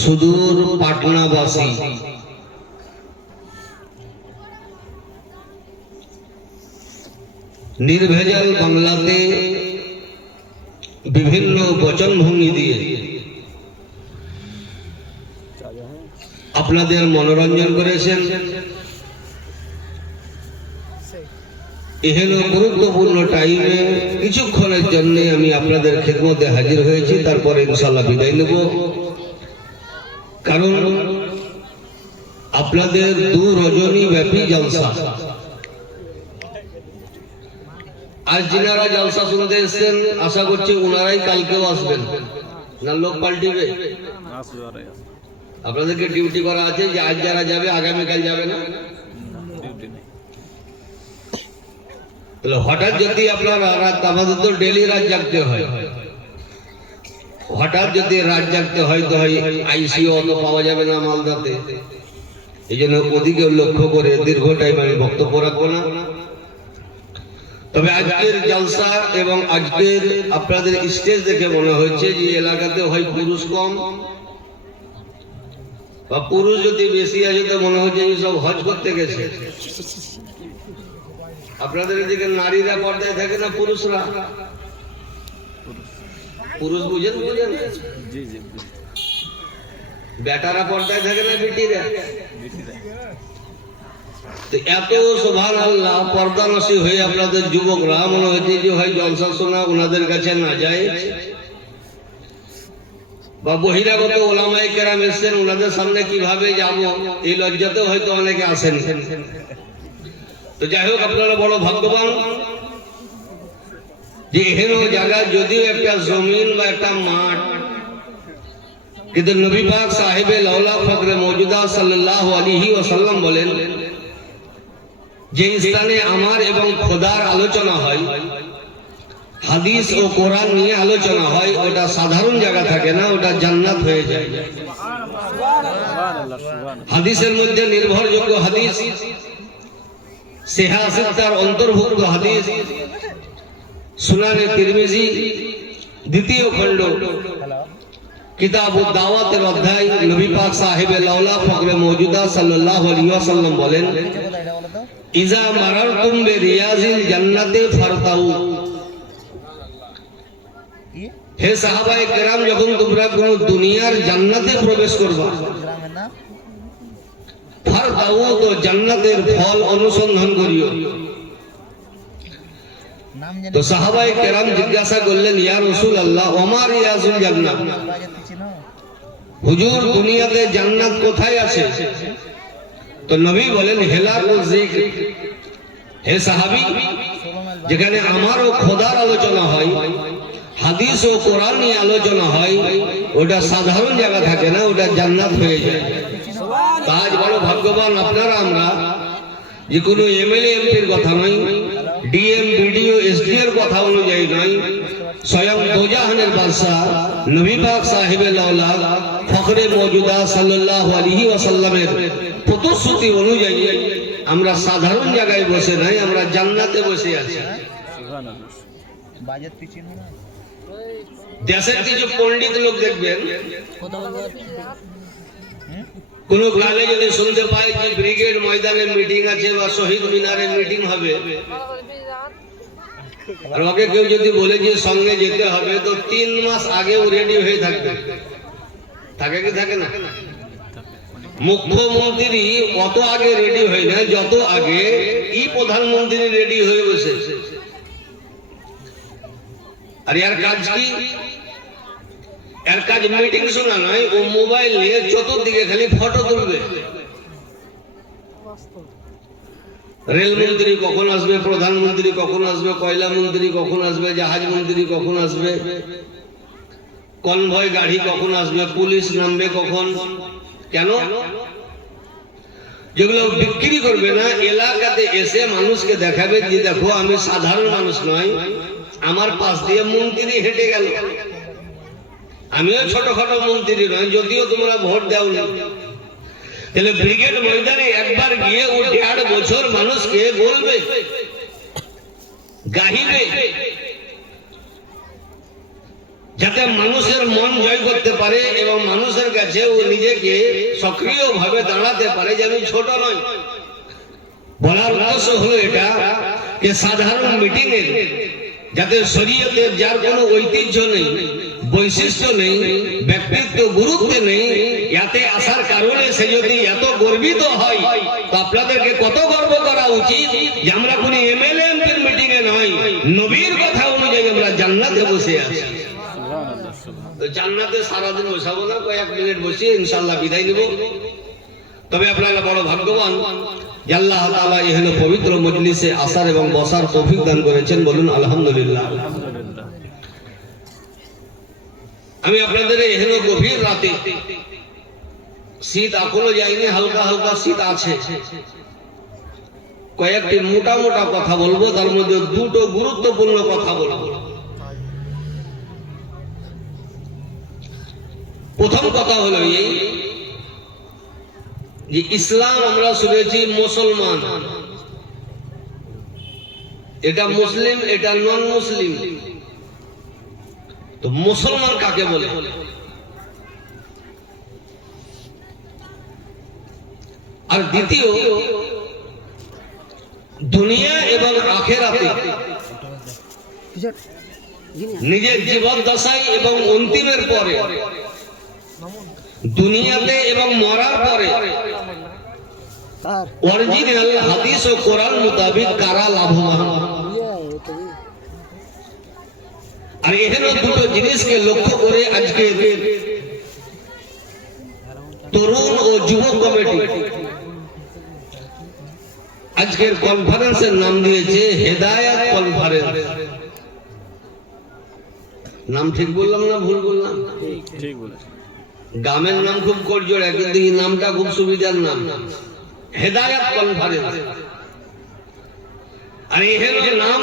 সুদূর পাটনাবাসী নির্ভেজাল বাংলাতে বিভিন্ন বচনভঙ্গি দিয়ে আপনাদের মনোরঞ্জন করেছেন। এহেন গুরুত্বপূর্ণ টাইমে কিছুক্ষণের জন্য আমি আপনাদের খেদমতে হাজির হয়েছি, তারপরে ইনশাআল্লাহ বিদায় নেব। কারণ আপনাদের 2 রজনী ব্যাপী জলসা, আজ যিনারা জলসা শুনতে এসেছেন আশা করছি ওনারাই কালকেও আসবেন, না লোক পাল্টিবে? আপনাদেরকে ডিউটি করা আছে যে আজ যারা যাবে আগামীকাল যাবে না। হঠাৎ যদি আপনারা রাত, আমাদের তো ডেলি রাত জাগতে হয়, হঠাৎ যদি রাত জাগতে হয় তো আইসিইউ অত পাওয়া যাবে না মালদাতে। এই জন্য ওদিকে লক্ষ্য করে দীর্ঘ টাইম আমি বক্তব্য রাখবো না। তবে আজকের জলসা এবং আজকের আপনাদের স্টেজ দেখে মনে হচ্ছে যে এলাকাতে হয় পুরুষ কম, বা পুরুষ যদি বেশি আছে তো মনে হচ্ছে যে সব হজ করতে গেছে। আপনাদের এদিকে নারীরা পর্দায় থাকে না পুরুষরা? পুরুষ বুঝেন বুঝেন বেটারা পর্দায় থাকে না বেটিরা? এত সুবহানাল্লাহ পর্দানসী হয়ে আপনাদের যুবকরা মনে হচ্ছে যে হয় জলসা শোনা ওনাদের কাছে না যায়, বা বহিরাগত ওলামায়ে কেরাম এসেছেন ওনাদের সামনে কিভাবে যাব এই লজ্জাতে হয়তো অনেকে আসেন। তো যাই হোক, আপনারা বড় ভাগ্যবান যে এহেন জায়গা যদিও একটা জমিন বা একটা মাঠ, কিন্তু নবী পাক সাহেবে লাউলা ফকরে মওজুদা সাল্লাল্লাহু আলাইহি ওয়াসাল্লাম বলেন যে স্থানে আমার এবং খোদার আলোচনা হয়, হাদিস ও কোরআন নিয়ে আলোচনা হয়, ওটা সাধারণ জায়গা থাকে না, ওটা জান্নাত হয়ে যায়। হাদিসের মধ্যে নির্ভরযোগ্য হাদিস, সিহাহ সিত্তার অন্তর্ভুক্ত হাদিস, সুনানে তিরমিজি 2য় খণ্ড কিতাবুদ দাওয়াতের অধ্যায়, নবী পাক সাহেবে লাউলা ফকরে মওজুদা সাল্লাল্লাহু আলাইহি ওয়াসাল্লাম বলেন ইজা মারারতুম বিরিয়াজিল জান্নাতে ফারতাউ। হে সাহাবায়ে কেরাম, যখন তোমরা কোন দুনিয়ার জান্নাতে প্রবেশ করবা, ফারতাউ তো জান্নাতের ফল অনুসন্ধান করিও। তো সাহাবায়ে কেরাম জিজ্ঞাসা করলেন ইয়া রাসূলুল্লাহ ওমা রিয়াজুল জান্নাত, হুজুর দুনিয়াতে জান্নাত কোথায় আছে? তো নবী বলেন হেলাকুল যিকর, হে সাহাবী, যেখানে আমার ও খোদার আলোচনা হয়, হাদিস ও কোরআন নিয়ে আলোচনা হয়, ওটা সাধারণ জায়গা থাকে না, ওটা জান্নাত হয়ে যায়। আজ বড় ভাগ্যবান আপনারা আমরা যে কোনো এমএলএ এমপির কথা নয়, ডিএম বিডিও এসডি এর কথা অনুযায়ী নয়, স্বয়ং দোজাহানের বাদশা নবী পাক সাহেবে লাউলা ফখরে মওজুদা সাল্লাল্লাহু আলাইহি ওয়াসাল্লামের প্রতিশ্রুতি অনুযায়ী আমরা সাধারণ জায়গায় বসে নাই, আমরা জান্নাতে বসে আছি। দেশের কিছু পণ্ডিত লোক দেখবেন কোন কালে যদি শুনতে পাই যে ব্রিগেড ময়দানের মিটিং আছে বা শহীদ মিনারের মিটিং হবে, আর ওকে কেউ যদি বলে যে সঙ্গে যেতে হবে, তো 3 মাস আগেও রেডি হয়ে থাকবে। থাকে কি থাকে না? মুখ্যমন্ত্রী অত আগে রেডি হয় না যত আগে প্রধানমন্ত্রী রেডি হয়ে বসে। আর এর কাজ কি? এর কাজ মিটিং শোনা নয়, ও মোবাইল নিয়ে চতুর্দিকে খালি ফটো তুলবে। রেলমন্ত্রী কখন আসবে, প্রধানমন্ত্রী কখন আসবে, কয়লা মন্ত্রী কখন আসবে, জাহাজ মন্ত্রী কখন আসবে, কনভয় গাড়ি কখন আসবে, পুলিশ নামবে কখন। কেন? যেগুলো বিক্রি করবে না, এলাকাতে এসে মানুষকে দেখাবে যে দেখো আমি সাধারণ মানুষ নয়, আমার পাশ দিয়ে মন্ত্রী হেঁটে গেল, আমিও ছোটখাটো মন্ত্রী নয়, যদিও তোমরা ভোট দাও না। তাহলে ব্রিগেড ময়দানে একবার গিয়ে ও 1.5 বছর মানুষকে বলবে, গাহিবে যাতে মানুষের মন জয় করতে পারে এবং মানুষের কাছে ও নিজেকে সক্রিয়ভাবে দাঁড়াতে পারে, যেন ছোট নয়। বলার উদ্দেশ্য হলো এটা যে সাধারণ মিটিং এর যাতে শরীয়তের যার কোনো ঐতিহ্য নেই, বৈশিষ্ট্য নেই, ব্যক্তিত্ব গুরুত্ব নেই, এতে আসার কারণে সে যদি এত গর্বিত হয়, তো আপনাদেরকে কত গর্ব করা উচিত যে আমরা কোনো এমএলএ এমপির মিটিং এ নয়, নবীর কথা অনুযায়ী আমরা জান্নাতে বসে আছি। তো জান্নাতে সারাদিন বসাবো না, কয়েক মিনিট বসে ইনশাআল্লাহ বিদায় নেব। তবে আপনারা বড় ভাগ্যবান যে আল্লাহ তাআলা এখানে পবিত্র মজলিসে আসার এবং বসার তৌফিক দান করেছেন। বলুন আলহামদুলিল্লাহ। আমি আপনাদের এখানে গভীর রাতে, শীত এখনো যায়নি, হালকা হালকা শীত আছে, কয়েকটি মোটা মোটা কথা বলবো, তার মধ্যে দুটো গুরুত্বপূর্ণ কথা বলবো। প্রথম কথা হলো এই যে ইসলাম আমরা শুনেছি মুসলমান, এটা মুসলিম, এটা নন মুসলিম। তো মুসলমান কাকে বলে? আর দ্বিতীয়, দুনিয়া এবং আখিরাতে নিজের জীবদ্দশায় এবং অন্তিমের পরে, দুনিয়াতে এবং মরার পরে অরিজিনাল হাদিস ও কোরআন মোতাবেক কারা লাভবান। আর এখানে দুটো জিনিসকে লক্ষ্য করে আজকে তরুণ ও যুবক কমিটি আজকের কনফারেন্সের নাম দিয়েছে হেদায়েত কনফারেন্স। নাম ঠিক বললাম না ভুল বললাম? ঠিক বলেছেন। গ্রামের নাম খুব করজোড়ে, কিন্তু এই নামটা খুব সুবিধার নাম, হেদায়েত কনফারেন্স। আর এখানে নাম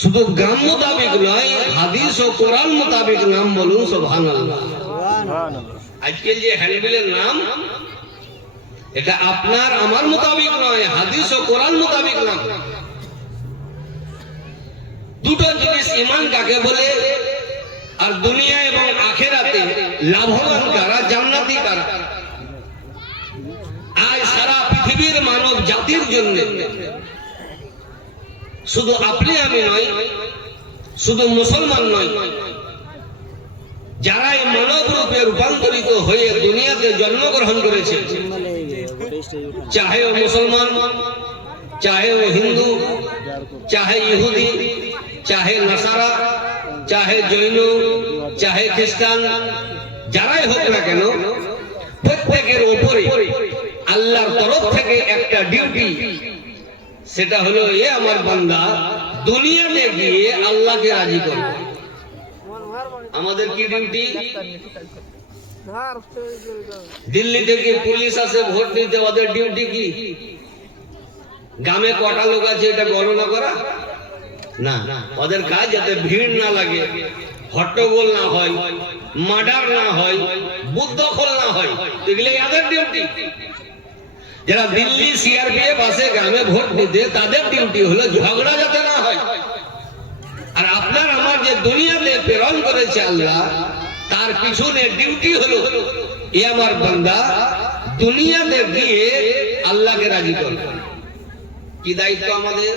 শুধু গ্রাম মোতাবেক নয়, হাদিস ও কোরআন মোতাবেক নাম। বলুন সুবহানাল্লাহ। আজকের যে হ্যান্ডবিলের নাম, এটা আপনার আমার মোতাবেক নয়, হাদিস ও কোরআন মোতাবেক নাম। দুটো জিনিস, ঈমান কাকে বলে আর দুনিয়া এবং আখিরাতে লাভবান কারা, জান্নাতি কারা। আজ সারা পৃথিবীর মানব জাতির জন্য, শুধু আপনি আমি নয়, শুধু মুসলমান নয়, যারা এই মানব রূপে রূপান্তরিত হয়ে দুনিয়াতে জন্মগ্রহণ করেছে, চাহে ও মুসলমান, চাহে ও হিন্দু, চাহে ইহুদি, চাহে নাসারা, চাহে জৈন, চাহে খ্রিস্টান, যারাই হোক না কেন, প্রত্যেকের উপরে আল্লাহর তরফ থেকে একটা ডিউটি, সেটা হলো এ আমার বান্দা দুনিয়াতে গিয়ে আল্লাহকে রাজি করবে। আমাদের কি ডিউটি? দিল্লি থেকে পুলিশ আসে ভোট দিতে, ওদের ডিউটি কি? গ্রামে কটা লোক আছে এটা গণনা করা না, ওদের কাজ যাতে ভিড় না লাগে, হট্টগোল না হয়, মার্ডার না হয়, বুথ দখল না হয়, এগুলো এদের ডিউটি। যারা দিল্লি সিআরপিএফ আসে গ্রামে ভোট দিতে, তাদের ডিউটি হলো ঝগড়া যাতে না হয়। আর আপনার আমার যে দুনিয়াতে প্রেরণ করেছে আল্লাহ, তার পিছনে ডিউটি হলো এ আমার বান্দা দুনিয়াতে গিয়ে আল্লাহকে রাজি করবে। কি দায়িত্ব আমাদের?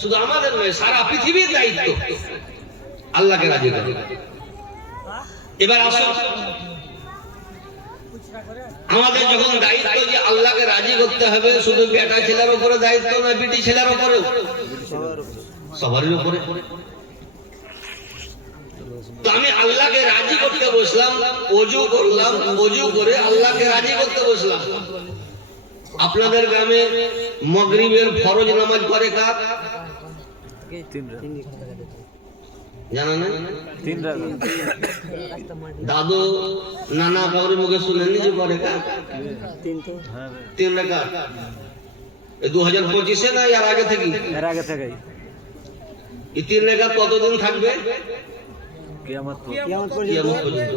শুধু আমাদের নয়, সারা পৃথিবীর দায়িত্ব আল্লাহকে রাজি করবে। এবার আসুন, আমাদের যখন দায়িত্ব যে আল্লাহকে রাজি করতে হবে, শুধু বেটা ছেলের উপরে দায়িত্ব না, বিটি ছেলের উপরেও, সবারই উপরে। তো আমি আল্লাহকে রাজি করতে বসলাম, ওযু করলাম, ওযু করে আল্লাহকে রাজি করতে বসলাম। আপনাদের গ্রামে মাগরিবের ফরজ নামাজ পড়ে কার? জানা না? দাদু নানা কাউরি মুখে শুনেননি যে পড়ে কার? 3 রাকাত। 2025-এ না এর আগে থেকে? এর আগে থেকে। এই 3 রাকাত কতদিন থাকবে? কিয়ামত পর্যন্ত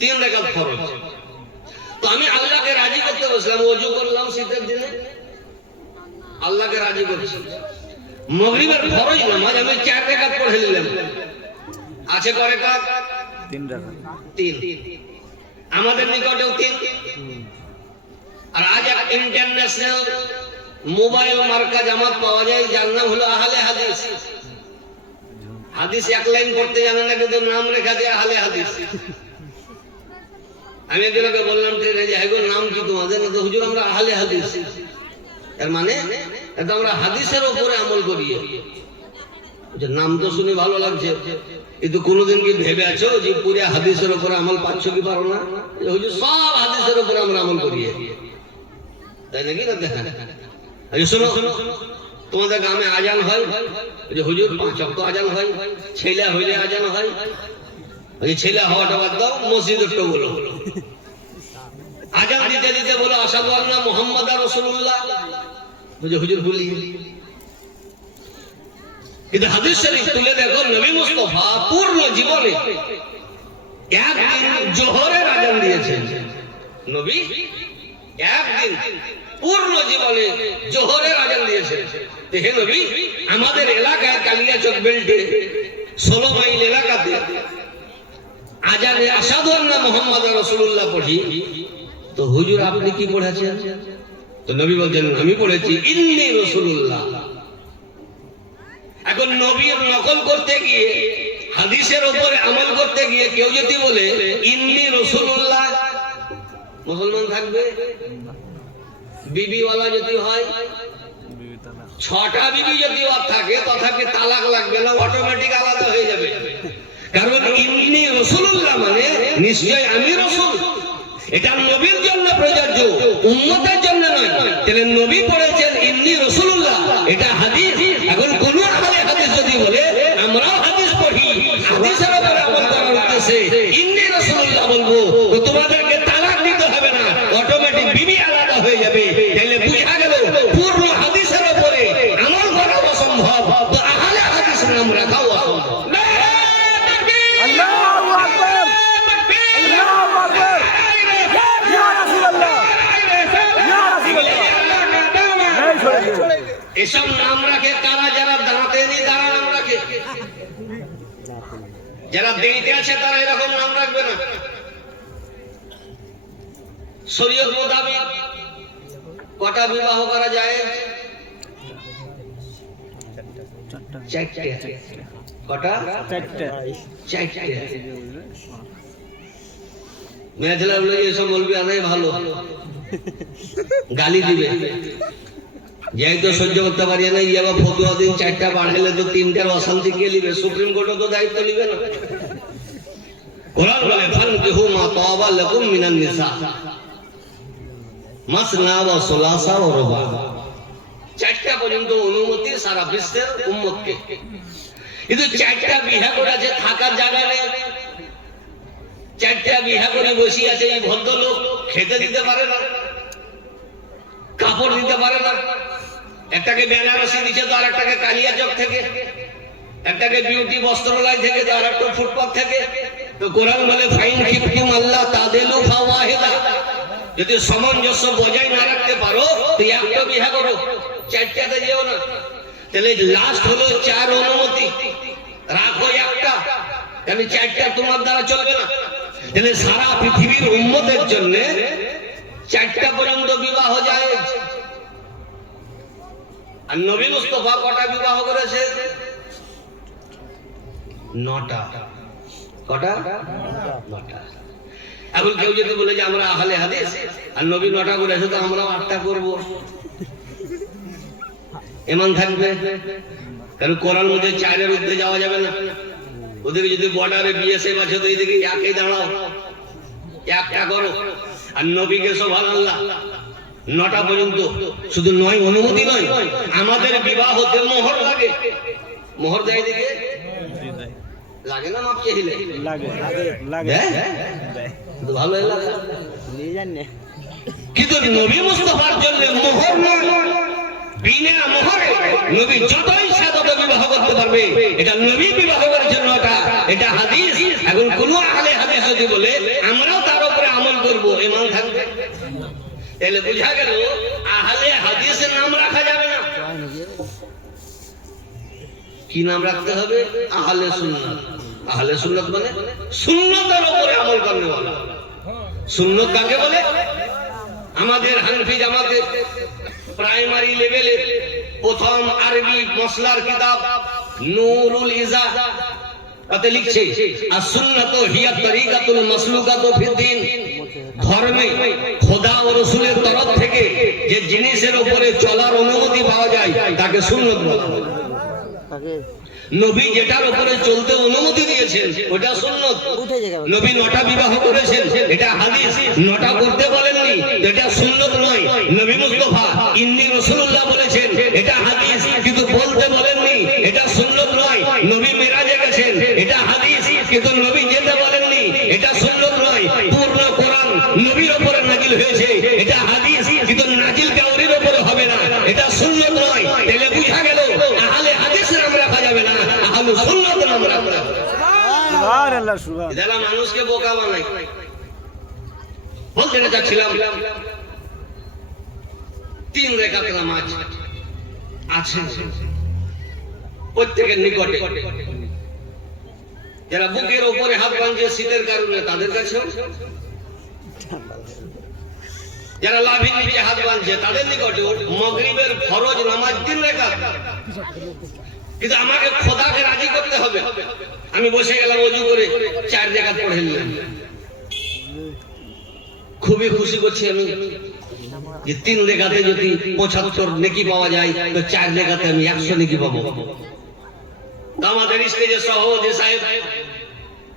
3 রাকাত ফরজ। তো আমি আল্লাহকে রাজি করতে বসলাম, ওযু করলাম শীতের দিনে, আল্লাহকে রাজি করছি। মাগরিবের ফরজ নামাজ আমি 4 রাকাত পড়ে নিলাম, আছে কয় রাকাত? 3 রাকাত। 3। আমাদের নিকটেও 3। আর আজ এক ইন্টারন্যাশনাল মোবাইল মার্কা জামাত পাওয়া যায় যার নাম হলো আহলে হাদিস। হাদিস এক লাইন পড়তে জানে না কিন্তু নাম রেখা দিয়ে আহলে হাদিস। আমি একজনকে বললাম ট্রেনে যে হ্যাঁ নাম কি তোমাদের? না তো হুজুর আমরা আহলে হাদিস। এর মানে এটা আমরা হাদিসের উপরে আমল করি। যে নাম তো শুনে ভালো লাগছে, কিন্তু কোনোদিন কি ভেবে আছো যে পুরো হাদিসের উপরে আমল পাচ্ছ কি পারো না? হুজুর সব হাদিসের উপরে আমরা আমল করি, তাই নাকি? না দেখা শোনো, তোমাদের গ্রামে আজান হয় যে হুজুর 5 ওয়াক্ত আজান হয়, ছেলে হইলে আজান হয়। ওই ছেলে হওয়াটা বাদ দাও, মসজিদেরটা বলো। আজান দিতে দিতে বলো আশহাদু আন্না মুহাম্মাদার রাসূলুল্লাহ। হুজুর বলি, কিন্তু হাদিস শরীফ তুলে দেখো নবী মুস্তাফা পূর্ণ জীবনে একদিন জোহরের আজান দিয়েছেন। নবী একদিন পূর্ণ জীবনে জোহরের আজান দিয়েছেন। হে নবী, আমাদের এলাকায় কালিয়াচক বেল্টে 16 মাইল এলাকাতে আজানে আশহাদু আন্না মুহাম্মাদার রাসূলুল্লাহ পড়ি, তো হুজুর আপনি কি পড়েছেন? তো নবী বলছেন আমি পড়েছি ইন্নী রাসূলুল্লাহ। এখন নবীর নকল করতে গিয়ে, হাদিসের উপরে আমল করতে গিয়ে কেউ যদি বলে ইন্নী রাসূলুল্লাহ, মুসলমান থাকবে? বিবিওয়ালা যদি হয়, 6টা বিবি যদি থাকে তথাপি তালাক লাগবে না, অটোমেটিক আলাদা হয়ে যাবে। কারণ ইন্নী রাসূলুল্লাহ মানে নিশ্চয় আমি রাসূল। এটা নবীর জন্য প্রযোজ্য, উম্মতের জন্য নয়। তাহলে নবী পড়েছেন ইন্নী রাসূলুল্লাহ, এটা হাদিস। এখন কোন আহলে হাদিস যদি বলে আমরাও হাদিস পড়ি, হাদিসের উপরে আমল করার উদ্দেশ্যে ইন্নী রাসূলুল্লাহ বলবো, তো তোমাদেরকে তালাক দিতে হবে না, অটোমেটিক বিবি আলাদা হয়ে যাবে। তাহলে বুঝা গেল পূর্ণ হাদিসের উপরে আমল করা অসম্ভব, তো আহলে হাদিসের নাম রাখাও অসম্ভব। এসব নাম রাখে তারা যারা দাঁড়াতে নেই তারা নাম রাখে, যারা দেইতে আছে তারা এরকম নাম রাখবে না। শরীয়ত মোতাবেক কটা বিবাহ করা যায়? 4টে। কটা? 4টে। মেয়েছেলা বলে এসব বলবি আনাই ভালো, গালি দিবে। যাই তো সহ্য করতে পারি না, ইয়াবা ফতুয়া দিন 4টা বাড়াইলে তো 3টার অশান্তি কে লিবে? সুপ্রিম কোর্টও তো দায়িত্ব লিবে না। কোরআন বলে ফানকিহু মা তাবা লাকুম মিনান নিসা মাসনা ওয়া সুলাসা ওয়া রুবা। 4টা পর্যন্ত অনুমতি সারা বিশ্বের উম্মতকে। কিন্তু 4টা বিয়ে করেছে, থাকার জায়গা নেই। 4টা বিয়ে করে বসে আছে এই ভদ্রলোক, খেতে দিতে পারে না, কাপড় দিতে পারে না। একটাকে বেনারসি দিচ্ছে তো আর একটাকে কালিয়াচক থেকে, একটাকে বিউটি বস্ত্রালয় থেকে তো আর একটা ফুটপাথ থেকে। তো কোরআন বলে ফাইন খিফতুম আল্লাহ তাদিলু ফাওয়াহিদা, যদি সামঞ্জস্য বজায় না রাখতে পারো তো একটা বিয়ে করো, 4টাতে যেও না। তাহলে লাস্ট হলো 4 অনুমতি, রাখো একটা, কারণ 4টা তোমার দ্বারা চলবে না। তাহলে সারা পৃথিবীর উম্মতের জন্য 4টা পর্যন্ত বিবাহ জায়েজ। আর নবী মুস্তাফা কটা বিবাহ করেছে? 9টা। কটা? 9টা। এখন কেউ যদি বলে যে আমরা আহলে হাদিস আর নবী 9টা করেছে তো আমরা 8টা করব, এমন থাকবে? কারণ কোরআন মধ্যে 4-এর ঊর্ধ্বে যাওয়া যাবে না। ওদিকে যদি বর্ডারে বিএসএফ আছে তো এইদিকে একই দাঁড়াও, একটা করো। আর নবীকে সুবহানাল্লাহ 9টা পর্যন্ত শুধু 9 অনুমতি নয়, আমাদের বিবাহ হতে মোহর লাগে। মোহর দেয় দিকে লাগে না? মাপ চাইলে লাগে, লাগে ভালো এলাকা নিয়ে যান না। কিন্তু নবী মুস্তাফার জন্য মোহর না, বিনা মোহরে নবী যতই সাদত বিবাহ করতে পারবে। এটা নবী বিবাহ করেছেন 9টা, এটা হাদিস। এখন কোন আহলে হাদিস যদি বলে আমরাও তার উপরে আমল করব, ঈমান থাকবে? তাহলে বুঝা গেল আহলে হাদিসের নাম রাখা যাবে না। কি নাম রাখতে হবে? আহলে সুন্নাত। আহলে সুন্নাত মানে সুন্নতের উপরে আমল করনে वाला। সুন্নত কাকে বলে? আমাদের হানফি জামাতে প্রাইমারি লেভেলে প্রথম আরবি মসলার কিতাব নূরুল ইজা তাতে লিখছে আস-সুন্নাতু হিয়া তরিকাতুল মাসলুকাতু ফিদ-দ্বীন। ধর্মে খোদা ও রাসূলের তরফ থেকে যে জিনিসের উপরে চলার অনুমতি পাওয়া যায় তাকে সুন্নাত বলা হয়। নবী যেটার উপরে চলতে অনুমতি দিয়েছেন ওটা সুন্নাত। নবী 9টা বিবাহ করেছেন, এটা হাদিস। 9টা করতে বলেননি, এটা সুন্নাত নয়। নবী মুস্তাফা ইন্নী রাসূলুল্লাহ বলেছেন, এটা হাদিস, কিন্তু বলতে বলেননি, এটা সুন্নাত নয়। নবী মিরাজে গেছেন, এটা হাদিস, কিন্তু নবী যেতে বলেননি, এটা সুন্নাত নয়। পূর্ণ কোরআন নবীর উপরে নাজিল হয়েছে, এটা হাদিস, কিন্তু নাজিল কাউরির উপরে হবে না, এটা সুন্নাত নয়। তাহলে বুঝা গেল আহলে হাদিসের নাম রাখা যাবে না, আহলে সুন্নাতের নাম রাখতে হবে। সুবহানাল্লাহ, সুবহানাল্লাহ। যারা মানুষকে বোকা বানায়। বলতে যাচ্ছিলাম 3 রাকাত নামাজ আছে প্রত্যেকের নিকটে। যারা বুকের উপরে হাত বাঁধে শীতের কারণে তাদের কাছে, যারা লাভির নিচে হাত বাঁধছে তাদের নিকটে মাগরিবের ফরজ নামাজ 3 রাকাত। কিন্তু আমাকে খোদাকে রাজি করতে হবে। আমি বসে গেলাম ওযু করে 4 রাকাত পড়ে নিলাম। খুবই খুশি করছি আমি যে 3 রাকাতে যদি 75 নেকি পাওয়া যায় তো 4 রাকাতে আমি 100 নেকি পাবো। আমাদের স্টেজে সভাপতি সাহেব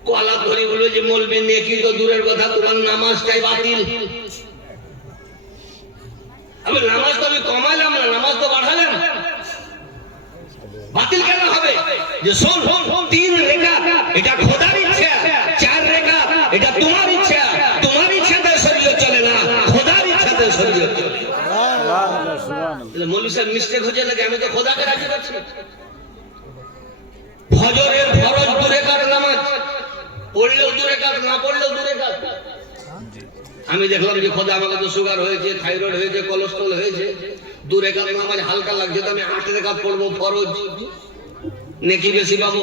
কলা ধরে বলে যে মৌলবি নেকি তো দূরের কথা, তোমার নামাজটাই বাতিল। আমি নামাজ তো আমি কমাইলাম না, নামাজ তো বাড়ালাম, বাতিল কেন হবে? যে শোন 3 রাকাত এটা খোদার ইচ্ছা, 4 রাকাত এটা তোমার ইচ্ছা। তোমার ইচ্ছাতে শরীয়ত চলে না, খোদার ইচ্ছাতে শরীয়ত চলে। সুবহানাল্লাহ, সুবহানাল্লাহ। মৌলভী সাহেব মিস্টেক হচ্ছে নাকি? আমি তো খোদাকে রাজি করছি। ফজরের ফরজ 2 রাকাত নামাজ, পড়লেও 2 রাকাত, না পড়লেও 2 রাকাত। আমি দেখলাম যে খোদা আমাকে তো সুগার হয়েছে, থাইরয়েড হয়েছে, কোলেস্ট্রল হয়েছে, 2 রাকাত নামাজ হালকা লাগছে, তো আমি 8 রাকাত পড়বো ফরজ, নেকি বেশি পাবো।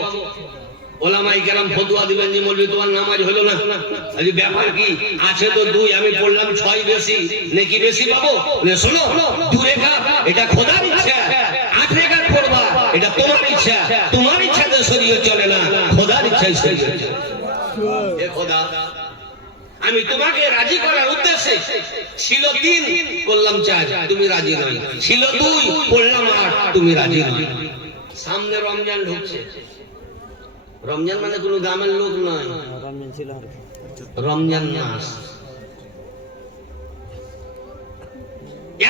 ওলামায়ে কেরাম ফতোয়া দিবেন যে মৌলভী তোমার নামাজ হলো না, আরে ব্যাপার কি আছে? তো 2, আমি পড়লাম 6 বেশি, নেকি বেশি পাবো। শোনো 2 রাকাত এটা খোদার ইচ্ছা, 8 রাকাত পড়বা এটা তোমার ইচ্ছা। তোমার ইচ্ছাতে শরীয়ত চলে না, খোদার ইচ্ছায় শরীয়ত চলে। এ খোদা, আমি তোমাকে রাজি করার উদ্দেশ্যে ছিল 3 করলাম 4, তুমি রাজি নই। ছিল 2 করলাম 8, তুমি রাজি নই। সামনে রমজান ঢুকছে। রমজান মানে কোনো গ্রামের লোক নয়, রমজান মাস।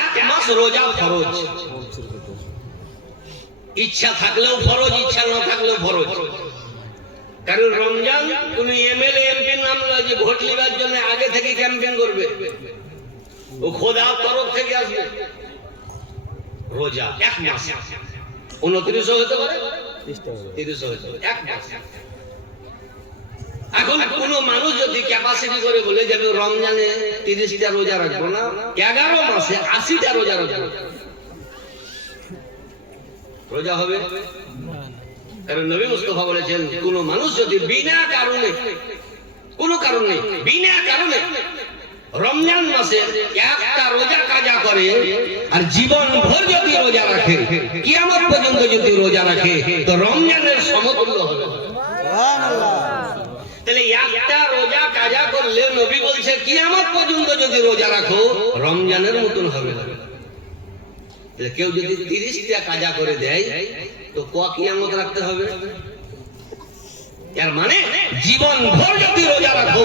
1 মাস রোজা ফরজ, ইচ্ছা থাকলেও ফরজ, ইচ্ছা না থাকলেও ফরজ। কারণ রমজান কোন এমএলএ এমপি নাম নয় যে ভোট নেবার জন্য আগে থেকে ক্যাম্পেইন করবে, ও খোদার তরফ থেকে আসবে। রোজা 1 মাস, 29 হতে পারে, 30 হতে পারে, 1 মাস। এখন কোন মানুষ যদি ক্যাপাসিটি করে বলে যে রমজানে 30টা রোজা রাখবো না, 11 মাসে 80টা রোজা রাখবো, রোজা হবে? কারণ নবী মুস্তাফা বলেছেন কোন মানুষ যদি বিনা কারণে, কোনো কারণ নেই, বিনা কারণে রমজান মাসে 1টা রোজা কাজা করে আর জীবন ভর যদি রোজা রাখে, কিয়ামত পর্যন্ত যদি রোজা রাখে, তো রমজানের সমতুল্য হবে। সুবহানাল্লাহ। তাহলে 1টা রোজা কাজা করলে নবী বলছে কিয়ামত পর্যন্ত যদি রোজা রাখো রমজানের মতন হবে। তাহলে কেউ যদি 30টা কাজা করে দেয় তো কিয়ামত রাখতে হবে। এর মানে জীবন ভর যদি রোজা রাখো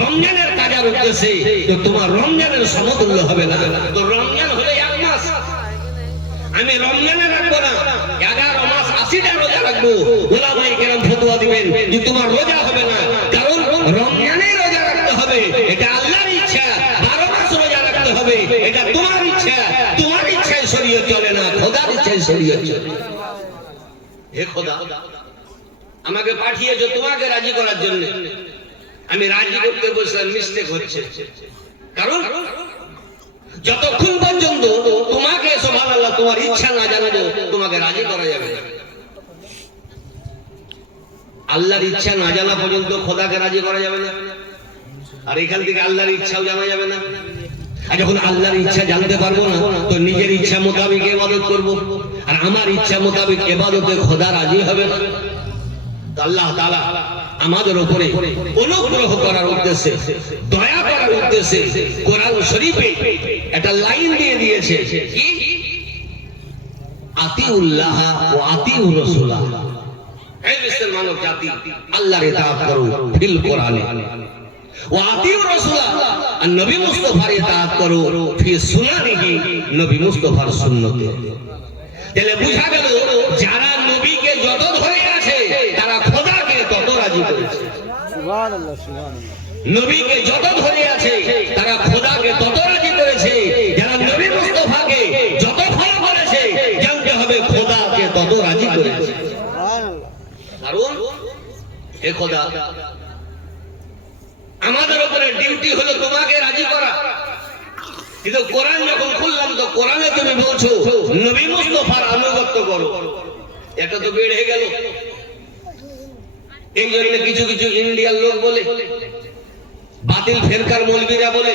রমজানের কাজার উদ্দেশ্যে, তো তোমার রমজানের সমতুল্য হবে না। তো রমজান হলে 1 মাস, আমি রমজানে রাখবো না, 11 মাস 80টা রোজা রাখবো। ওলামায়ে কেরাম ফতোয়া দিবেন যে তোমার রোজা হবে না, কারণ রমজানে রোজা রাখতে হবে, এটা আল্লাহর ইচ্ছা। 12 মাস রোজা রাখতে হবে, এটা তোমার ইচ্ছা। তোমার ইচ্ছায় শরীয়ত চলে না, খোদার ইচ্ছায় শরীয়ত চলে। হে খোদা, আমাকে পাঠিয়েছো তোমাকে রাজি করার জন্য, আমি রাজি করতে বসলাম, মিস্টেক হচ্ছে। কারণ যতক্ষণ পর্যন্ত তোমাকে সুবহানাল্লাহ তোমার ইচ্ছা না জানাবো তোমাকে রাজি করা যাবে না। আল্লাহর ইচ্ছা না জানা পর্যন্ত খোদাকে রাজি করা যাবে না, আর এখান থেকে আল্লাহর ইচ্ছাও জানা যাবে না। আর যখন আল্লাহর ইচ্ছা জানতে পারবো না, তো নিজের ইচ্ছা মোতাবেক ইবাদত করব, আর আমার ইচ্ছা মোতাবেক ইবাদতে খোদা রাজি হবে না। আল্লাহ তাআলা আমাদের উপরে অনুগ্রহ করার উদ্দেশ্যে, দয়া করার উদ্দেশ্যে কোরআন শরীফে একটা লাইন দিয়ে দিয়েছে, কি আতিউল্লাহ ওয়া আতিউর রাসূলা। হে বিশ্বের মানব জাতি, আল্লাহর ইতাআত করো ফিল কোরআনে, ওয়া আতিউর রাসূলা, আর নবী মুস্তাফার ইতাআত করো ফি সুনানিহি, নবী মুস্তাফার সুন্নতে। তাহলে বুঝা গেল যারা নবীকে যত ধরে আছে তারা খোদাকে তত রাজি করেছে। সুবহানাল্লাহ, সুবহানাল্লাহ। নবীকে যত ধরে আছে তারা খোদাকে তত রাজি করেছে। যারা নবী মুস্তাফাকে যত ফলো করেছে, জানতে হবে খোদাকে তত রাজি করেছে। সুবহানাল্লাহ। কারণ হে খোদা, আমাদের উপরে ডিউটি হলো তোমাকে রাজি করা, কিন্তু কোরআন যখন খুললাম তো কোরআনে তুমি বলছো নবী মুস্তাফার আনুগত্য করো। এটা তো বেড়ে গেল। এই জন্য কিছু কিছু ইন্ডিয়ার লোক বলে, বাতিল ফেরকার মৌলবীরা বলে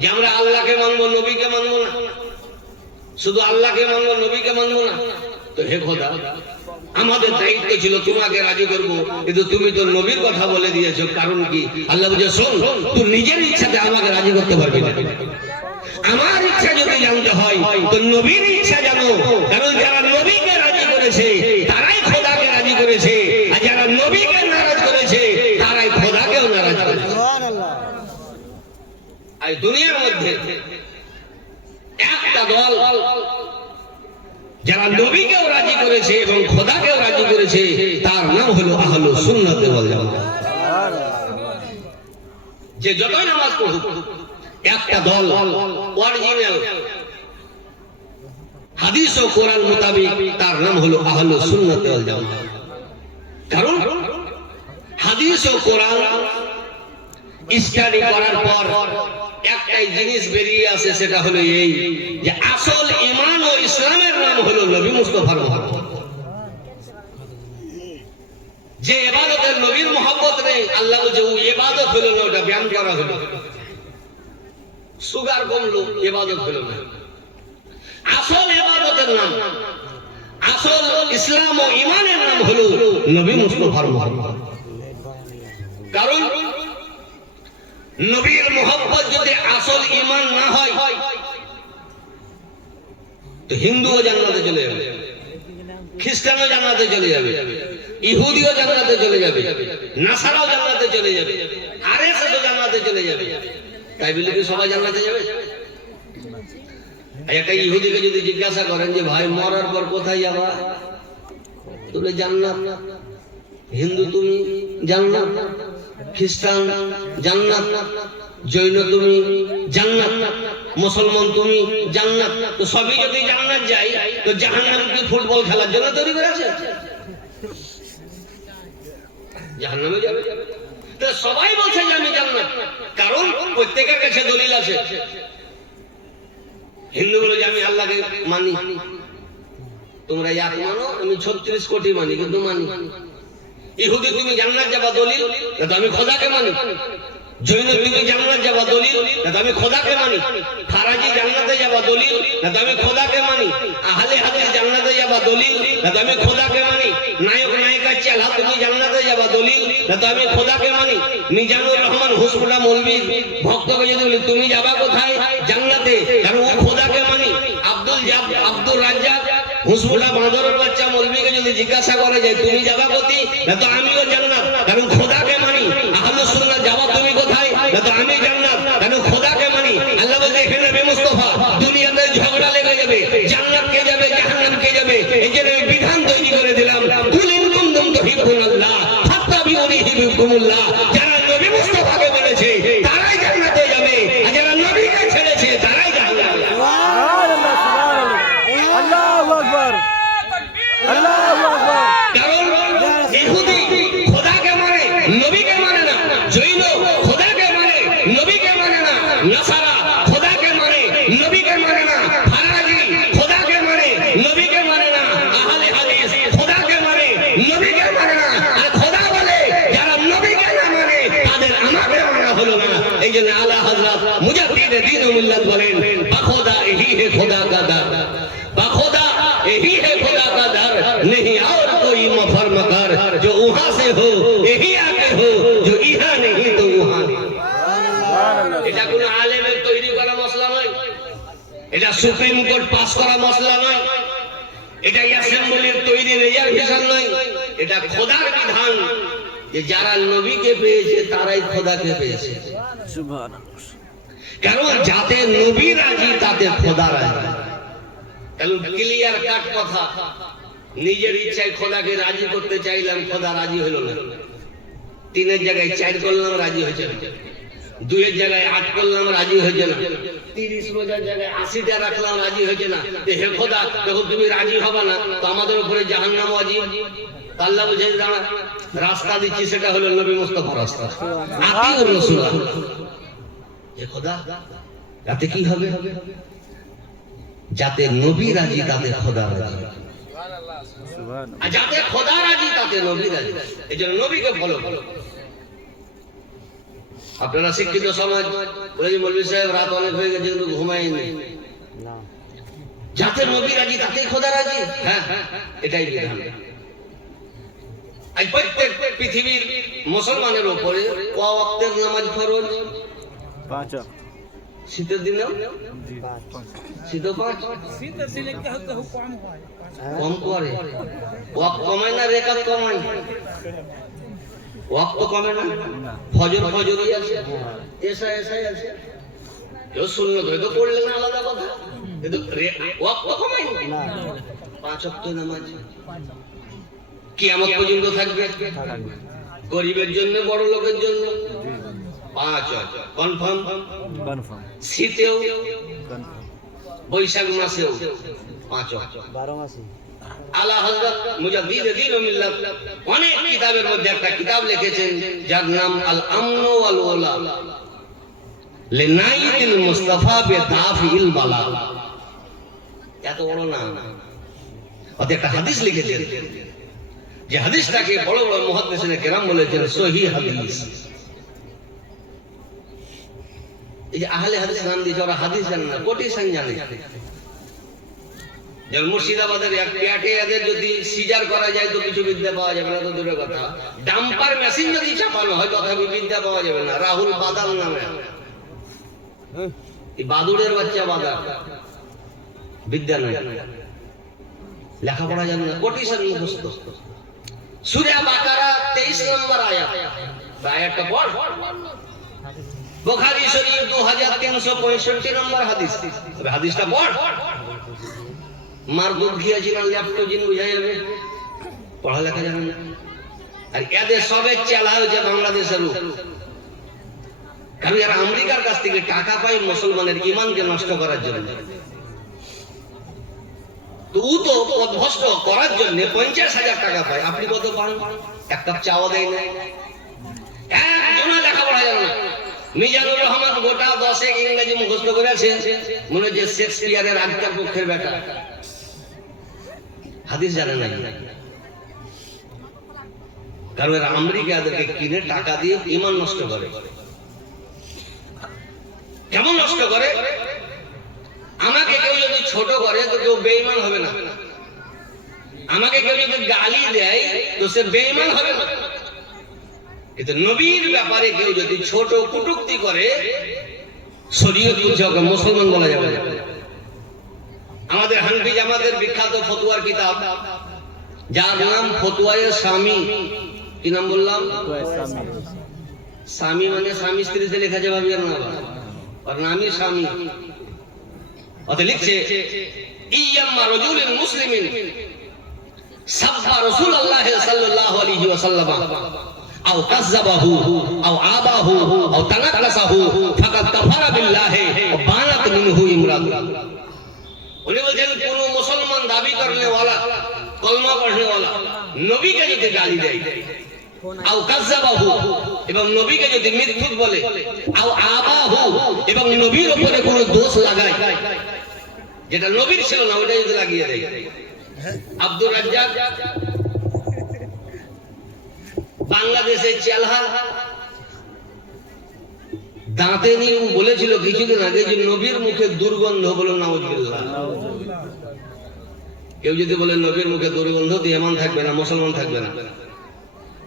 যে আমরা আল্লাহকে মানবো, নবীকে মানবো না, শুধু আল্লাহকে মানবো, নবীকে মানবো না। তো হে খোদা, আমাদের দায়িত্ব ছিল তোমাকে রাজি করবো, কিন্তু তুমি তো নবীর কথা বলে দিয়েছো। কারণ কি? আল্লাহ বলছে শোন, তুই নিজের ইচ্ছাতে আমাকে রাজি করতে পারবি না। আমার ইচ্ছা যদি জানতে হয় তো নবীর ইচ্ছা জানো। কারণ যারা নবীকে রাজি করেছে তারাই খোদাকে রাজি করেছে, আর যারা নবীকে নারাজ করেছে তারাই খোদাকেও নারাজ করেছে। এই দুনিয়ার মধ্যে একটা দল যারা নবীকেও রাজি করেছে এবং খোদাকেও রাজি করেছে, তার নাম হলো আহলুস সুন্নাত ওয়াল জামাত। যে যতই নামাজ পড়ুক, একটা দল অরিজিনাল হাদিস ও কোরআন মোতাবেক, তার নাম হলো আহলুস সুন্নাত ওয়াল জামাত। কারণ হাদিস ও কোরআন স্টাডি করার পর একটাই জিনিস বেরিয়ে আসে, সেটা হলো এই যে আসল ঈমান ও ইসলামের নাম হলো নবী মুস্তাফার মহব্বত। যে ইবাদতের নবীর মহব্বত নেই, আল্লাহ বলছে ও ইবাদত হলো না, ওটা ব্যায়াম করা হলো। সুগার কমলো, ইবাদত হলো না। আসল ইবাদতের নাম, আসল ইসলাম ও ঈমানের নাম হলো নবী মুস্তাফার মহব্বত। কারণ নবীর মহব্বত যদি আসল ঈমান না হয় তো হিন্দুও জান্নাতে চলে যাবে, খ্রিস্টানও জান্নাতে চলে যাবে, ইহুদিও জান্নাতে চলে যাবে, নাসারাও জান্নাতে চলে যাবে, আরএসএসও জান্নাতে চলে যাবে। তাই বলে কি সবাই জান্নাতে যাবে? একটা ইহুদিকে যদি জিজ্ঞাসা করেন যে ভাই মরার পর কোথায় যাবা, তুমি জান্নাত। হিন্দু তুমি জান্নাত, খ্রিস্টান জান্নাত, জৈন তুমি জান্নাত, মুসলমান তুমি জান্নাত। তো সবই যদি জান্নাত যায় তো জাহান্নাম কি ফুটবল খেলার জন্য তৈরি করেছে? জাহান্নামে যাবে। তো সবাই বলছে যে আমি জান্নাত, কারণ প্রত্যেকের কাছে দলিল আছে। হিন্দু বলে যে আমি আল্লাহকে মানি, তোমরা এক মানো, আমি 36 কোটি মানি, কিন্তু মানি। ইহুদি তুমি জান্নাত যাবা দলিল, তো আমি খোদাকে মানি। জৈন তুমি জান্নাত যাবা দলিল, তো আমি খোদাকে মানি। ফারাজি জান্নাতে যাবা দলিল, তো আমি খোদাকে মানি। আহলে হাদিস জান্নাতে যাবা দলিল, তো আমি খোদাকে মানি। নায়ক নায়িকা চেলা তুমি জান্নাতে যাবা দলিল, তো আমি খোদাকে মানি। মিজানুর রহমান হুসপুরা মৌলভী ভক্তকে যদি বলি তুমি যাবা কোথায়? জান্নাতে, কারণ ও খোদাকে মানি। আব্দুল রাজ্জাক হুসপুরা বাঁদরের বাচ্চা মৌলভীকে যদি জিজ্ঞাসা করে যে তুমি যাবা কোথায়, তো আমিও জান্নাত, কারণ খোদাকে মানি। আহলুস সুন্নাত যাবা তুমি কোথায়? তো আমি জান্নাত, কারণ খোদাকে মানি। আল্লাহ বলে এখানে নবী মুস্তাফা, দুনিয়াতে ঝগড়া লেগে যাবে, জান্নাত কে যাবে, জাহান্নাম কে যাবে। এই যে বিধান তৈরি করে দিলাম, কুল ইন কুনতুম তুহিব্বুনাল্লাহ ফাত্তাবিউনি ইউহিব্বুকুমুল্লাহ। যারা নবী মুস্তাফাকে বলেছে তারাই জান্নাতে যাবে, আর যারা নবীকে ছেড়েছে তারাই জাহান্নামে যাবে। সুবহানাল্লাহ, সুবহানাল্লাহ, আল্লাহু আকবার, আল্লাহু আকবার। কারণ ইহুদি খোদাকে মানে, নবীকে মানে না। জৈন খোদাকে মানে, নবীকে মানে না। নাসারা খোদাকে মানে, নবীকে মানে না। ফারাজি খোদাকে মানে, নবীকে মানে না। আহলে হাদিস খোদাকে মানে, নবীকে মানে না। আর খোদা এই জন্য আলা হযরত মুজাদ্দিদ দ্বীন ও মিল্লাত বলেন বাখোদা यही है खुदा का दर बाखुदा यही है खुदा का दर नहीं और कोई मफर मकर जो वहां से हो यही आके हो जो इहां नहीं तो वहां नहीं এটা কোন আলেমের তৈরি করা মসলা নয় এটা সুপ্রিম কোর্ট পাস করা মসলা নয় এটা অ্যাসেম্বলির তৈরি রেজার্ভেশন নয় এটা খোদার বিধান যে যারা নবীকে পেয়েছে তারাই খোদাকে পেয়েছে সুবহানাল্লাহ কারণ যাতে নবী রাজি তাতে খোদা রাজি কারণ ক্লিয়ার কাট কথা নিজের ইচ্ছায় খোদাকে রাজি করতে চাইলাম খোদা রাজি হলো না তিনের জায়গায় 4 করলাম রাজি হয়েছে না দুইয়ের জায়গায় 8 করলাম রাজি হয়েছে না 30 রোজার জায়গায় 80টা রাখলাম রাজি হয়েছে না হে খোদা যখন তুমি রাজি হবে না তো আমাদের উপরে জাহান্নাম ওয়াজিব আল্লাহ বুঝে জানা রাস্তা দিচ্ছি সেটা হলো নবী মুস্তাফা রাস্তা আতিউর রাসূলুল্লাহ হে খোদা যাতে কি হবে যাতে নবী রাজি তাতে খোদা রাজি সুবহানাল্লাহ আর যাতে খোদা রাজি তাতে নবী রাজি এজন্য নবীকে ফলো করো আপনারা শিক্ষিত সমাজ বলে যে মৌলভী সাহেব রাত অনেক হয়ে গেছে কিন্তু ঘুমায়নি না যাতে নবী রাজি তাতে খোদা রাজি হ্যাঁ এটাই বিধান আজ প্রত্যেক পৃথিবীর মুসলমানের উপরে কয় ওয়াক্তের নামাজ ফরজ 5 ওয়াক্ত শীতের দিনেও জি 5 শীতও 5 শীতের দিনে কি হতে কম করে ওয়াক্ত কমায় না রেকাত কমায় ওয়াক্ত কমে না ফজর ফজরই আছে এশাই আছে কেউ সুন্নত হয়তো পড়লে না আলাদা কথা কিন্তু ওয়াক্ত কমায় না 5 ওয়াক্ত নামাজ কিয়ামত পর্যন্ত থাকবে গরিবের জন্য বড় লোকের জন্য 5 ওয়াক্ত কনফার্ম শীতেও বৈশাখ মাসেও 5 ওয়াক্ত 12 মাসে আলা হযরত মুজাদ্দিদ দ্বীন ও মিল্লাত অনেক কিতাবের মধ্যে একটা কিতাব লিখেছেন যার নাম আল আমন ওয়াল ওলা লিনাইতিল মুস্তাফা বিদাফিল বালা এত বড় নাম ওতে একটা হাদিস লিখেছেন যে হাদিসটাকে বড় বড় মুহাদ্দিসিনে কেরাম বলেছেন সহিহ হাদিস এই যে আহলে হাদিস নাম দিয়েছে ওরা হাদিস জানে না কোটেশন জানে যেমন মুর্শিদাবাদের এক পেটে এদের যদি সিজার করা যায় তো কিছু বিদ্যা পাওয়া যাবে না তো দূরের কথা ডাম্পার মেশিন যদি চাপানো হয় তথাপি বিদ্যা পাওয়া যাবে না রাহুল বাদাল নামে এই বাদুড়ের বাচ্চা বাদা বিদ্যা নয় লেখাপড়া জানে না কোটেশন মুখস্থ সূরা বাকারা 23 নম্বর আয়াত আয়াতটা পড় বুখারী শরীফ 2365 নম্বর হাদিস হাদিসটা পড় মার দুধ খেয়েছিল ল্যাপটোজিন বুঝা যাবে পড়ালেখা জানে না আর এদের সবে চেলা হয়েছে বাংলাদেশের লোক কারণ এরা আমেরিকার কাছ থেকে টাকা পায় মুসলমানের ঈমানকে নষ্ট করার জন্য তো ও তো পথভ্রষ্ট করার জন্য 50,000 টাকা পায় আপনি কত পান এক কাপ চাও দেয় না একজনা লেখাপড়া জানে না মিজানুর রহমান গোটা 10 ইংরেজি মুখস্থ করেছে মনে হচ্ছে শেক্সপিয়ারের আগকার পক্ষের বেটা হাদিস জানে না কারণ এরা আমেরিকাদেরকে কিনে টাকা দিয়ে ঈমান নষ্ট করে কেমন নষ্ট করে আমাকে কেউ যদি ছোট করে তো কেউ বেঈমান হবে না আমাকে কেউ যদি গালি দেয় তো সে বেঈমান হবে না কিন্তু নবীর ব্যাপারে কেউ যদি ছোট কটূক্তি করে শরীয়ত বুঝে ওকে মুসলমান বলা যাবে না আমাদের হানফি জামাতের বিখ্যাত ফতোয়ার কিতাব যার নাম ফতোয়ায়ে স্বামী কি নাম বললাম স্বামী মানে স্বামী স্ত্রীতে লেখা যাবে ভাবিয়েন না আর নামই স্বামী ওতে লিখছে ইয়াম্মা রাজুলিন মুসলিমিন সাব্বা রাসূলুল্লাহ সাল্লাল্লাহু আলাইহি ওয়াসাল্লাম আও কাযাবাহু আও আবাহু আও তানাকাসাহু ফাকাদ কাফারা বিল্লাহি ওয়া বানাত মিনহু ইমরাত উনি বলেন কোন মুসলমান দাবি করনে वाला কলমা পড়নে वाला নবীকে যদি গালি দেয় আও কাযাবাহু এবং নবীকে যদি মিথ্যুক বলে আও আবাহু এবং নবীর উপরে কোনো দোষ লাগায় যেটা নবীর ছিল না ওটা যদি লাগিয়ে দেয় আব্দুর রাজ্জাক বাংলাদেশের চেলহা দাঁতে নিয়ে বলেছিল কিছুদিন আগে যে নবীর মুখে দুর্গন্ধ, বলুন নাউজুবিল্লাহ। কেউ যদি বলে নবীর মুখে দুর্গন্ধ, তো ইমান থাকবে না, মুসলমান থাকবে না।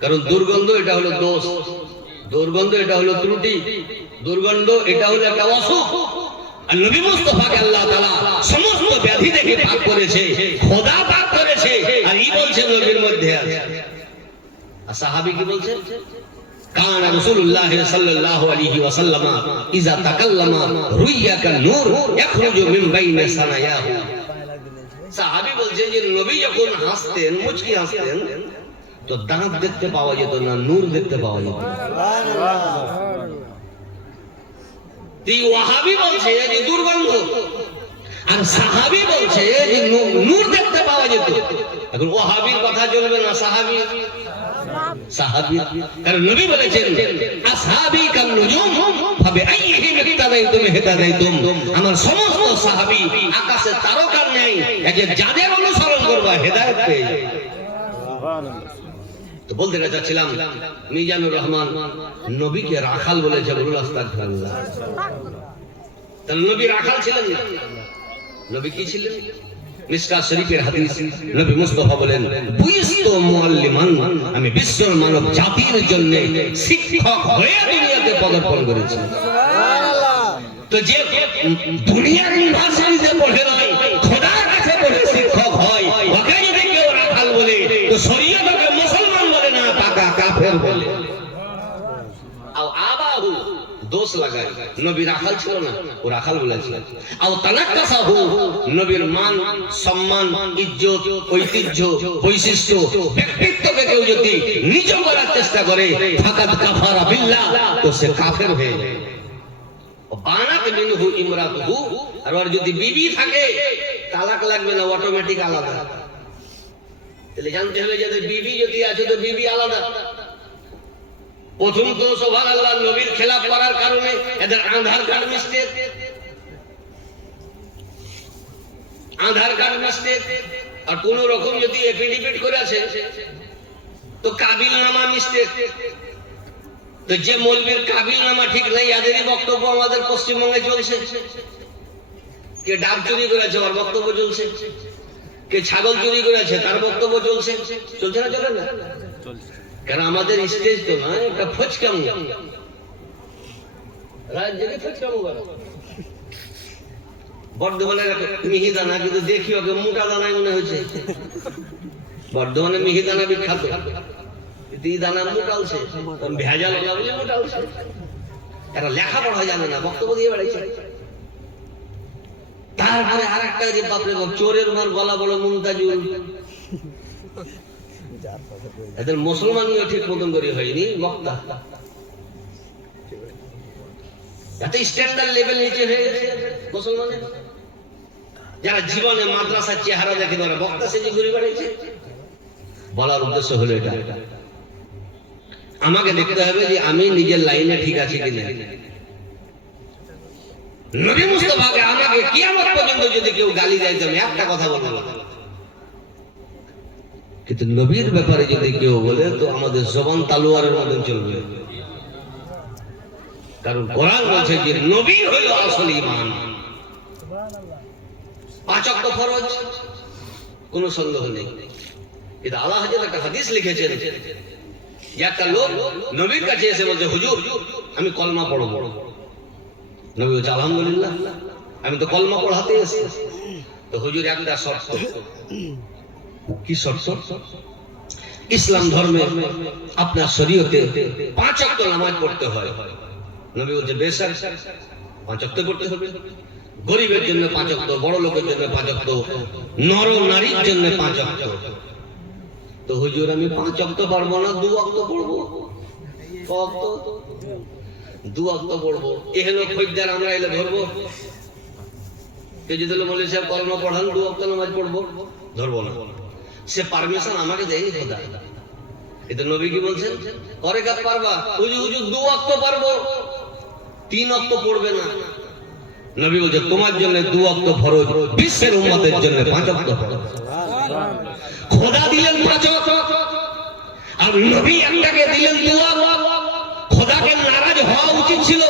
কারণ দুর্গন্ধ এটা হলো দোষ, দুর্গন্ধ এটা হলো ত্রুটি, দুর্গন্ধ এটা হলো একটা অসুখ। আর নবী মুস্তাফাকে আল্লাহ তাআলা সমস্ত ব্যাধি থেকে পাক করেছে, খোদা পাক করেছে, আর ই বলছে নবীর মধ্যে আছে। আর সাহাবী কি বলছে? কান রাসূলুল্লাহ সাল্লাল্লাহু আলাইহি ওয়াসাল্লাম ইযা তাকাল্লামা রুইয়াকা নূর ইয়াখরুজু মিন বাইনি সানায়াহু। সাহাবী বলছেন যে নবী যখন হাসতেন, মুচকি হাসতেন, তো দাঁত দেখতে পাওয়া যেত না, নূর দেখতে পাওয়া যেত। এই ওয়াহাবি বলছে যে দুর্গন্ধ, আর সাহাবী বলছে যে নূর দেখতে পাওয়া যেত। এখন ওয়াহাবির কথা চলবে না, সাহাবী সাহাবী। কারণ নবী বলেছেন আসহাবী কান নুজুম ফাবিআইহিম ইক্তাদাইতুম ইহতাদাইতুম। আমার সমস্ত সাহাবী আকাশে তারকার ন্যায়, যে যাদের অনুসরণ করবা হেদায়েত পেয়ে যাবে। তো বলতে চাচ্ছিলাম মিজানুর রহমান নবীকে রাখাল বলেছে, বলুন আস্তাগফিরুল্লাহ। তাহলে নবী রাখাল ছিলেন না, নবী কি ছিলেন? মিশকাত শরীফের হাদিস, নবী মুস্তাফা বলেন বুইস্তু মুআল্লিমান, আমি বিশ্ব মানব জাতির জন্য শিক্ষক হয়ে দুনিয়াতে পদার্পণ করেছি। সুবহানাল্লাহ। তো যে দুনিয়ার ইউনিভার্সিটিতে পড়ে নয়, খোদার কাছে পড়ে শিক্ষক হয়, ওকে যদি কেউ রাখাল বলে, তো শরীয়তকে মুসলমান বলে না, পাকা কাফের বলে। আও আবাহু দোষ লাগায়, নবী রাখাল ছিল না, ও রাখাল বলেছিল। আও তানাক্কাসাহু, নবীর মান, সম্মান, ইজ্জত, ঐতিহ্য, বৈশিষ্ট্য, ব্যক্তিত্বকে কেউ যদি নিজ করার চেষ্টা করে, ফাকাদ কাফারা বিল্লাহ, তো সে কাফের হয়ে যায়। বানাত মিনহু ইমরাতুহু, আর ওর যদি বিবি থাকে তালাক লাগবে না, অটোমেটিক আলাদা। তাহলে জানতে হবে যে বিবি যদি আছে তো বিবি আলাদা। প্রথম তো সুবহানাল্লাহ নবীর খেলাফ করার কারণে এদের আধার কার্ড মিস্টেক, আধার কার্ড মিস্টেক। আর কোন রকম যদি এফিডেভিট করে আছে তো কাবিল নামা মিস্টেক। তো যে মৌলবীর কাবিল নামা ঠিক নাই, এদেরই বক্তব্য আমাদের পশ্চিমবঙ্গে চলছে। কে ডাব চুরি করেছে, ওর বক্তব্য চলছে। কে ছাগল চুরি করেছে, তার বক্তব্য চলছে। চলছে না, চলে না? কারণ আমাদের স্টেজ তো না, একটা ফচকামু রাজ্যকে ফচকামু করে। বর্ধমানের মিহিদানা, কিন্তু দেখি ওকে মোটা দানায় মনে হয়েছে। বর্ধমানে মিহিদানা বিখ্যাত, কিন্তু এই দানা মোটালছে, ভেজাল না বলে মোটালছে। এরা লেখাপড়া জানে না, বক্তব্য দিয়ে বেড়াইছে। তারপরে আর একটা যে বাপরে বাপ, চোরের মার গলা বড় মুমতাজুল। এদের মুসলমানও ঠিক মতন করে হয়নি, বক্তা এত স্ট্যান্ডার্ড লেভেল নিচে হয়ে গেছে মুসলমানের। যারা জীবনে মাদ্রাসার চেহারা দেখে ওরা বক্তা সেজে ঘুরে বেড়াইছে। বলার উদ্দেশ্য হলো এটা, আমাকে দেখতে হবে যে আমি নিজের লাইনে ঠিক আছি কিনা। নবী মুস্তাফাকে আমাকে কিয়ামত পর্যন্ত যদি কেউ গালি দেয়, তো আমি একটা কথা বলবো, কিন্তু নবীর ব্যাপারে যদি কেউ বলে, তো আমাদের জবান তালোয়ারের মতন চলবে। কারণ কোরআন বলছে যে নবী হলো আসল ঈমান। পাঁচ ওয়াক্ত ফরজ, কোনো সন্দেহ নেই। কিন্তু আল্লাহ হাজার একটা হাদিস লিখেছেন, একটা লোক নবীর কাছে এসে বলছে, হুজুর আমি কলমা পড়বো। নবী বলছে আলহামদুলিল্লাহ, আমি তো কলমা পড়াতে এসেছি। তো হুজুর একটা শর্ত। কি শর্ত? ইসলাম ধর্মে আপনার শরীয়তে 5 ওয়াক্ত নামাজ পড়তে হয়। নবী বলছে বেশ, 5 ওয়াক্ত পড়তে হবে। গরিবের জন্য 5 ওয়াক্ত, বড় লোকের জন্য 5 ওয়াক্ত, নর নারীর জন্য 5 ওয়াক্ত। তো হুজুর আমি 5 ওয়াক্ত পারবো না, 2 ওয়াক্ত পড়বো। 2 ওয়াক্ত পড়বো। এ হলো খদ্দের, আমরা এলে ধরবো। যদি বলে সাহেব কলমা পড়ান, 2 ওয়াক্ত নামাজ পড়বো, ধরবো না। সে পারমিশন আমাকে দেয়নি খোদা। এটা নবী কি বলছেন? করে কাজ পারবা? হুজুর হুজুর 2 ওয়াক্ত পারবো, 3 ওয়াক্ত পড়বে না। নবী বলছে তোমার জন্য 2 ওয়াক্ত ফরজ, বিশ্বের উম্মতের জন্য 5 ওয়াক্ত ফরজ। খোদা দিলেন 5 ওয়াক্ত, আর নবী একটাকে দিলেন 2 ওয়াক্ত। খোদাকে নারাজ হওয়া উচিত ছিল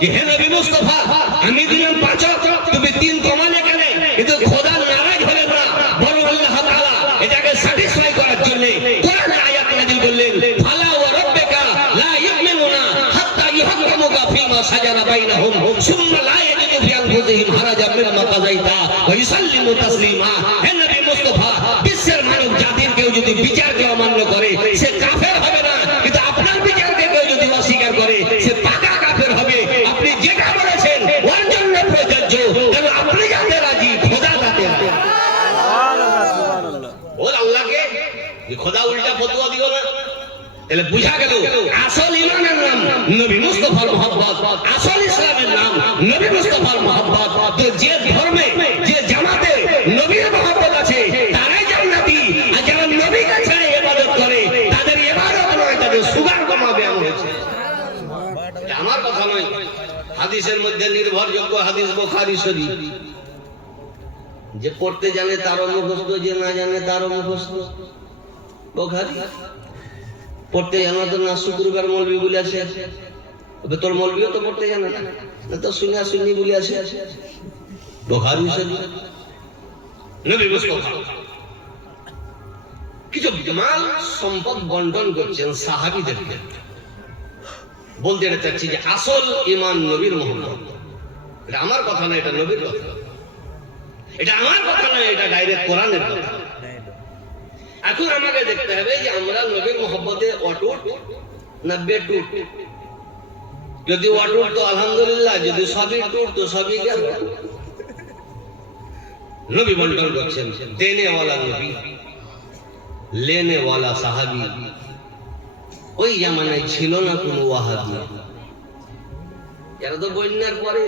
যে হে নবী মুস্তাফা আমি দিলাম 5 তুমি 3 কমালে কেন? কিন্তু খোদা নারাজ হলেন না, বরং আল্লাহ তাআলা এটাকে স্যাটিসফাই করার জন্য কোরআনে আয়াত নাযিল করলেন, ফালা ওয়া রাব্বিকা লা ইউমিনুনা হাত্তা ইউহাক্কিমুকা ফীমা শাজারা বাইনাহুম সুম্মা লা ইয়াজিদু ফি আনফুসিহিম হারাজাম মিম্মা কাযাইতা ওয়া ইউসাল্লিমু তাসলিমা। হে নবী মুস্তাফা বিশ্বের মানব জাতির কেউ যদি বিচারকে অমান্য করে সে কাফের হবে না, কিন্তু আপনার বিচারকে কেউ যদি অস্বীকার করে সে পাকা কাফের হবে। আপনি যেটা বলেছেন ওর জন্য প্রযোজ্য, কারণ আপনি যাতে রাজি খোদা তাতে রাজি। ওর আল্লাহকে খোদা উল্টা ফতোয়া দিও না। তাহলে বুঝা গেল আসল ইমানের নাম নবী মুস্তাফার মহব্বত, আসল ইসলামের নাম নবী মুস্তাফার মহব্বত। তো যে ধর্মে যে জামাতে নবীর মহব্বত আছে তারাই জান্নাতি, আর যারা নবীকে ছেড়ে ইবাদত করে তাদের ইবাদত নয়, তাদের সুগার কমাবে। আমার কথা নয়, হাদিসের মধ্যে নির্ভরযোগ্য হাদিস বুখারী শরীফ। যে পড়তে জানে তারও মুখস্থ, যে না জানে তারও মুখস্থ। বুখারী পড়তে জানা তো না, শুক্রবার মৌলবি বলে আছে, তোর মৌলবিও তো পড়তে জানে না, তো শুনিয়া শুনি বলে আছে। বুখারী শরীফ নবী মুস্তাফা কিছু মাল সম্পদ বন্টন করছেন সাহাবীদেরকে। বলতে চাচ্ছি যে আসল ঈমান নবীর মহব্বত। এটা আমার কথা না, এটা নবীর কথা। এটা আমার কথা না, এটা ডাইরেক্ট কোরআনের কথা। এখন আমাকে দেখতে হবে যে আমরা নবীর মহব্বতে অটুট না বেটুট। যদি অটুট তো আলহামদুলিল্লাহ, যদি সবই টুট তো সবই গেল। নবী বন্টন করছেন, দেনে ওয়ালা নবী, লেনে ওয়ালা সাহাবী। ওই জামানায় ছিল না কোনো ওয়াহাবি। এরা তো বন্যার পরে,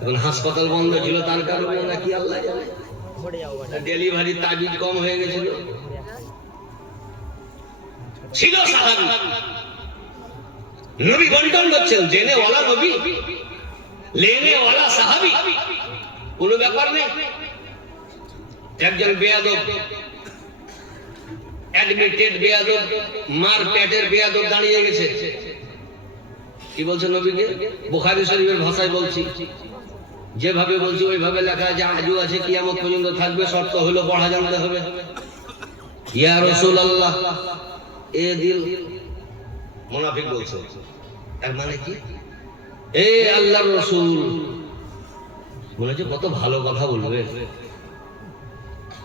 এখন হাসপাতাল বন্ধ ছিল তার কারণে নাকি আল্লাহ জানে, ডেলিভারি তাবিজ কম হয়ে গেছিল। ছিল সাহাবী, নবী বন্টন করছেন, দেনে ওয়ালা নবী, লেনে ওয়ালা সাহাবী। কোনো ব্যাপার নেই। একজন বেয়াদব, অ্যাডমিটেড বেয়াদব, মার পেটের বেয়াদব দাঁড়িয়ে গেছে। কি বলছে নবীকে? বুখারী শরীফের ভাষায় বলছি, যেভাবে বলছি ওইভাবে লেখা আছে, আজও আছে, কিয়ামত পর্যন্ত থাকবে। শর্ত হলো পড়া জানতে হবে। ইয়া রাসূলুল্লাহ, এ দিল, মুনাফিক বলছে। তার মানে কি? এ আল্লাহর রাসূল, মনে হচ্ছে কত ভালো কথা বলবে,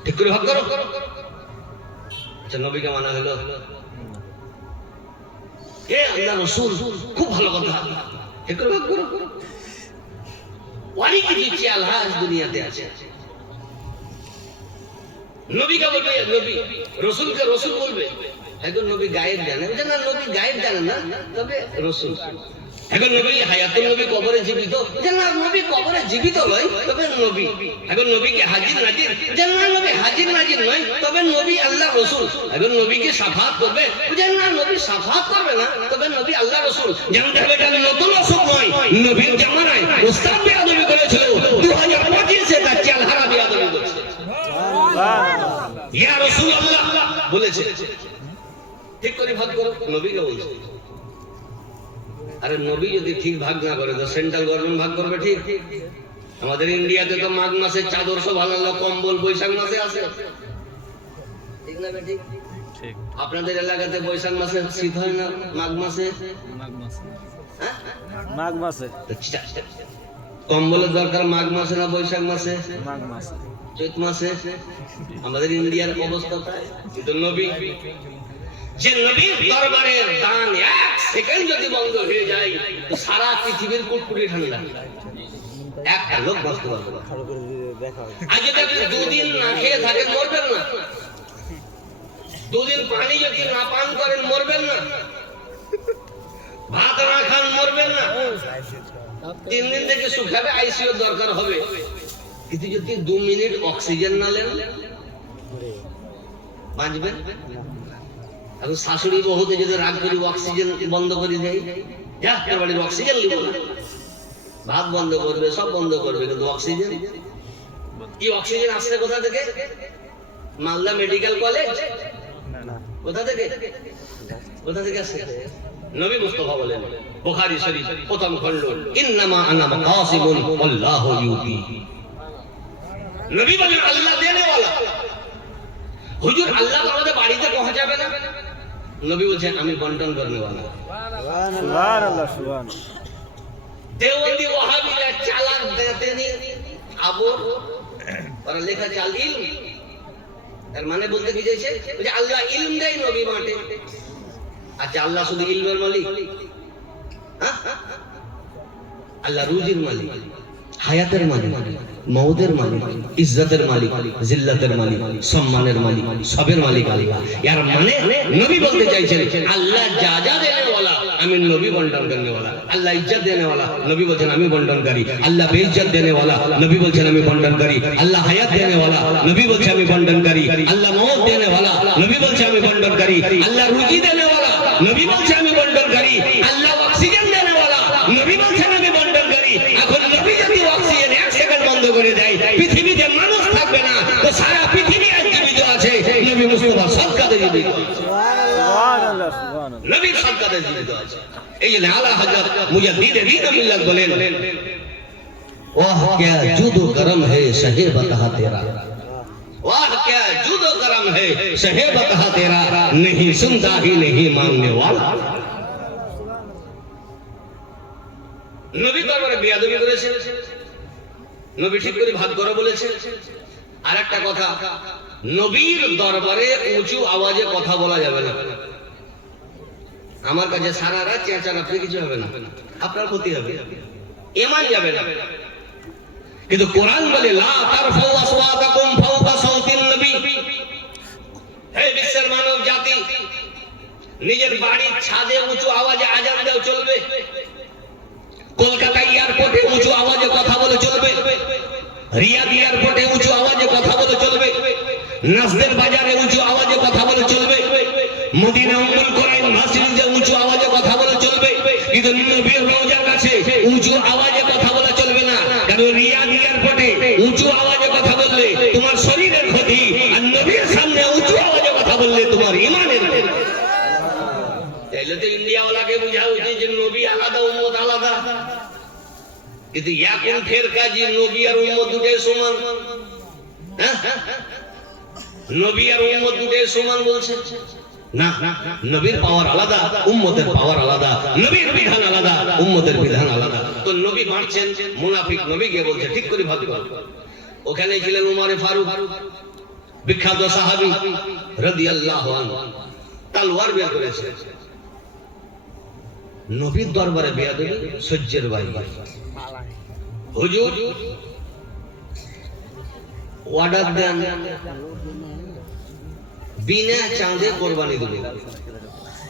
ঠিক করে ভাগ করো। আচ্ছা, নবীকে মানা হলো, এ আল্লাহর রাসূল, খুব ভালো কথা, ঠিক করে ভাগ করো। অনেক কিছু আল্লাহ দুনিয়াতে আছে। নবীকে বলবে নবী, রাসূলকে রাসূল বলবে। এখন নবী গায়েব জানেন না, নবী গায়েব জানেন না, তবে রাসূল। এখন নবী হায়াতুল নবী কবরে জীবিত, না নবী কবরে জীবিত নয়, তবে নবী। এখন নবীকে হাজির নাজির, না নবী হাজির নাজির নয়, তবে নবী আল্লাহ রাসূল। এখন নবীকে শাফাআত করবে, না নবী শাফাআত করবে না, তবে নবী আল্লাহ রাসূল। জানতে হবে এটা নতুন অসুখ নয়, নবীর জামানায় উস্তাদ বেয়াদবি করেছিল, 2025-এ তার চালহারা বেয়াদবি করেছে। ইয়া রাসূলুল্লাহ বলেছে, ঠিক করে ভাগ করো। নবীকে বলছে। আরে নবী যদি ঠিক ভাগ না করে তো সেন্ট্রাল গভর্নমেন্ট ভাগ করবে? ঠিক। আমাদের ইন্ডিয়াতে তো মাঘ মাসে চাদর সব ভালো, কম্বল বৈশাখ মাসে আসে, ঠিক না? ঠিক। আপনাদের এলাকাতে বৈশাখ মাসে শীত হয় না, মাঘ মাসে? মাঘ মাসে কম্বলের দরকার মাঘ মাসে না বৈশাখ মাসে? মাঘ মাসে, চৈত মাসে। আমাদের ইন্ডিয়ার অবস্থা তাই। কিন্তু নবী, যে নবীর দরবারের দান 1 সেকেন্ড যদি বন্ধ হয়ে যায় তো সারা পৃথিবীর কুটকুটি ঠান্ডা, একটা লোক বাঁচতে পারবে না। আজ যদি 2 দিন না খেয়ে থাকেন মরবেন না, 2 দিন পানি যদি না পান করেন মরবেন না, ভাত না খান মরবেন না, 3 দিন থেকে শুকাবে, আইসিইউ দরকার হবে। কিন্তু যদি 2 মিনিট অক্সিজেন না নেন বাঁচবেন? এখন শাশুড়ি বহুতে যদি রাগ করি অক্সিজেন বন্ধ করে দেয়, যা তোর বাড়ির অক্সিজেন নিব না, ভাত বন্ধ করবে, সব বন্ধ করবে, কিন্তু অক্সিজেন, এই অক্সিজেন আসছে কোথা থেকে? মালদা মেডিকেল কলেজ কোথা থেকে আসছে? নবী মুস্তাফা বলেন বুখারী শরীফ প্রথম খণ্ড, ইন্নামা আনা মাকাসিমুন আল্লাহু ইউতি। নবী বলেন আল্লাহ দেনে ওয়ালা। হুজুর আল্লাহ আমাদের বাড়িতে পৌঁছাবে না? নবী বলছেন আমি বন্টন করনে ওয়ালা। সুবহানাল্লাহ সুবহানাল্লাহ। দেওবন্দি ওয়াহাবিরা চালাক দেতেনি আবর আর লেখা চাল ইলম, তার মানে বলতে কি চাইছে যে আল্লাহ ইলম দেয়, নবী বাঁটে। আচ্ছা আল্লাহ শুধু ইলমের মালিক? আল্লাহ রুজির মালিক, হায়াতের মালিক, মওতের মালিক, ইজ্জতের মালিক, জিল্লাতের মালিক, সম্মানের মালিক, সবের মালিক আল্লাহ। এর মানে নবী বলতে চাইছেন আল্লাহ যা যা দেনে ওয়ালা আমি নবী বন্টন করনে ওয়ালা। আল্লাহ ইজ্জত দেনে ওয়ালা, নবী বলছেন আমি বন্টনকারী। আল্লাহ বেইজ্জত দেনে ওয়ালা, নবী বলছেন আমি বন্টনকারী। আল্লাহ হায়াত দেনে ওয়ালা, নবী বলছে আমি বন্টনকারী। আল্লাহ মওত দেনে ওয়ালা, নবী বলছে আমি বন্টনকারী। আল্লাহ রুজি দেনে ওয়ালা, নবী বলছে আমি বন্টনকারী। আল্লাহ অক্সিজেন দেনে ওয়ালা, নবী বলছেন আমি বন্টনকারী। এখন নবী যদি অক্সিজেন এক সেকেন্ড বন্ধ করে দেয়, পৃথিবীতে মানুষ থাকবে না, তো সারা পৃথিবী আজ জীবিত আছে। নবী মুস্তাফা সদকাতে জীবিত আছে, সুবহানাল্লাহ সুবহানাল্লাহ, নবী সদকাতে জীবিত আছে। এই যে আলা হযরত মুজাদ্দিদ দ্বীন মিল্লাত বলেন ওয়াহ क्या जुदो करम है शहे बता तेरा, वाह क्या जुदो करम है शहे बता तेरा, नहीं सुनता ही नहीं मानने वाला। নবী দরবারে বেয়াদবি করেছে, নবী ঠিক করে ভাগ করে বলেছে। আর একটা কথা, নবীর দরবারে উঁচু আওয়াজে কথা বলা যাবে না। আমার কাছে সারা রাত চেঁচানো কিছু হবে না, আপনার ক্ষতি হবে, ঈমান যাবে না। কিন্তু কোরআন বলে লা তারফাউ আসওয়াতাকুম ফাওকা সাওতিন নবী। হে বিশ্বের মানব জাতি, নিজের বাড়ির ছাদে উঁচু আওয়াজে আজান দাও চলবে, কলকাতা এয়ারপোর্টে উঁচু আওয়াজে কথা বলে চলবে, রিয়াদ এয়ারপোর্টে উঁচু আওয়াজে কথা বলে চলবে, নাসদের বাজারে উঁচু আওয়াজে কথা বলে চলবে, মদিনা উম্মুল কুরাইন মসজিদে উঁচু আওয়াজে কথা বলে চলবে। কিন্তু নবীর রওজার কাছে উঁচু আওয়াজে কথা বলা চলবে না, কারণ রিয়াদ এয়ারপোর্টে উঁচু আওয়াজে কথা বললে তোমার শরীরের ক্ষতি, আর নবীর সামনে উঁচু আওয়াজে কথা বললে তোমার ঈমানের ক্ষতি। তাইলে তো ইন্ডিয়াওয়ালাকে বোঝা উচিত যে নবী আলাদা, উম্মত আলাদা। কিন্তু এখন ফেরকা যে নবী আর উম্মত দুটোই সমান, নবী আর উম্মত দুটোই সমান বলছে না। নবীর পাওয়ার আলাদা, উম্মতের পাওয়ার আলাদা, নবীর বিধান আলাদা, উম্মতের বিধান আলাদা। তো নবী মারছেন, মুনাফিক নবী গিয়ে বলছে ঠিক করে ভাগ কর। ওখানে ছিলেন উমরে ফারুক, বিখ্যাত সাহাবী রাদিয়াল্লাহু আনহু, তলোয়ার বের করেছে। নবীর দরবারে বেয়াদবি সহ্যের বাইরে। হুজুর অর্ডার দেন বিনা চাঁদে কোরবানি দেবে।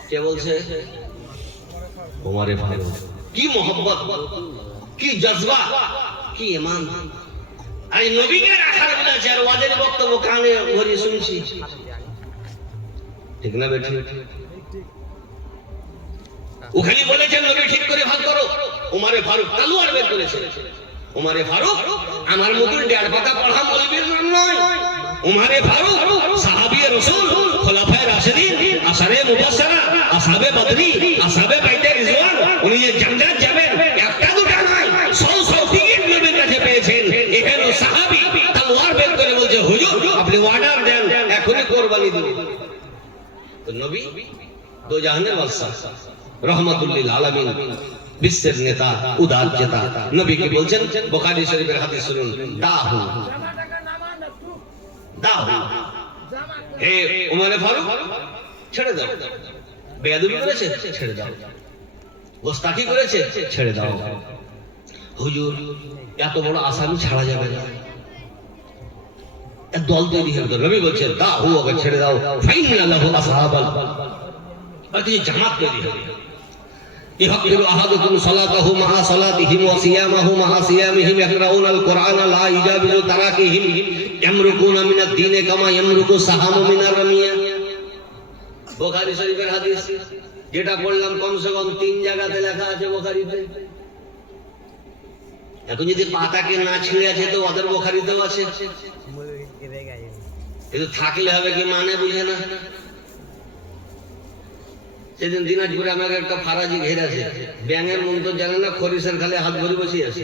কে বলছে? উমরে ফারুক। কি মোহব্বত, কি জজবা, কি ঈমান। আর নবীকে রাখার বলেছে, আর ওদের বক্তব্য কানে ভরে শুনছি, ঠিক না বেঠি? ওখানে বলেছেন নবী ঠিক করে ভাগ করো। উমরে ফারুক তলোয়ার বের করেছে। উমরে ফারুক আমার মতন দেড় পাতা পড়া মৌলবীর নাম নয়। উমরে ফারুক সাহাবী রাসূল, খোলাফায়ে রাশিদিন, আশারে মুবাশশারা, আসহাবে বদরি, আসহাবে বাইতে রিজওয়ান, উনি যে জান্নাত যাবেন একটা দুটো নয়, 100 টিকিট নবীর কাছে পেয়েছেন। এখানে সাহাবী তলোয়ার বের করে বলছে হুজুর আপনি অর্ডার দেন, এখনই কোরবানি দিন। তো নবী দো জাহানের বাদশা, রহমাতুল্লিল আলামিন, বিশ্বের নেতা, উদার জেতা, নবী কি বলছেন? বুখারী শরীফের হাদিস শুনুন, দাহু দাহু, হে উমরে ফারুক ছেড়ে দাও। বেয়াদবি করেছে, ছেড়ে দাও। গোস্তাখি করেছে, ছেড়ে দাও। হুজুর এত বড় আসামি ছাড়া যাবে না, দল তৈরি হয়ে গেল। নবী বলছেন দাহু, ওকে ছেড়ে দাও। ফাইন্না লাহু আসহাবাল, আর কিছু জামাত তৈরি হবে। يحقر أحدكم صلاته مع صلاتهم وصيامه مع صيامهم يقرؤون القرآن لا يجاوز تراكيهم يمرقون من الدين كما يمرق السهم من الرمية। বুখারী শরীফের হাদিস, যেটা বললাম কমসে কম 3 জায়গাতে লেখা আছে বুখারীতে। এখন যদি পাতাকে না ছিঁড়ে আছে তো ওদের বুখারীতেও আছে, কিন্তু থাকলে হবে কি মানে বুঝে না। সেদিন দিনাজপুরে আমাকে একটা ফারাজি ঘেরে আছে, ব্যাঙের মন তো জানে না, খরিসের খালে হাত ভরে বসে আছে।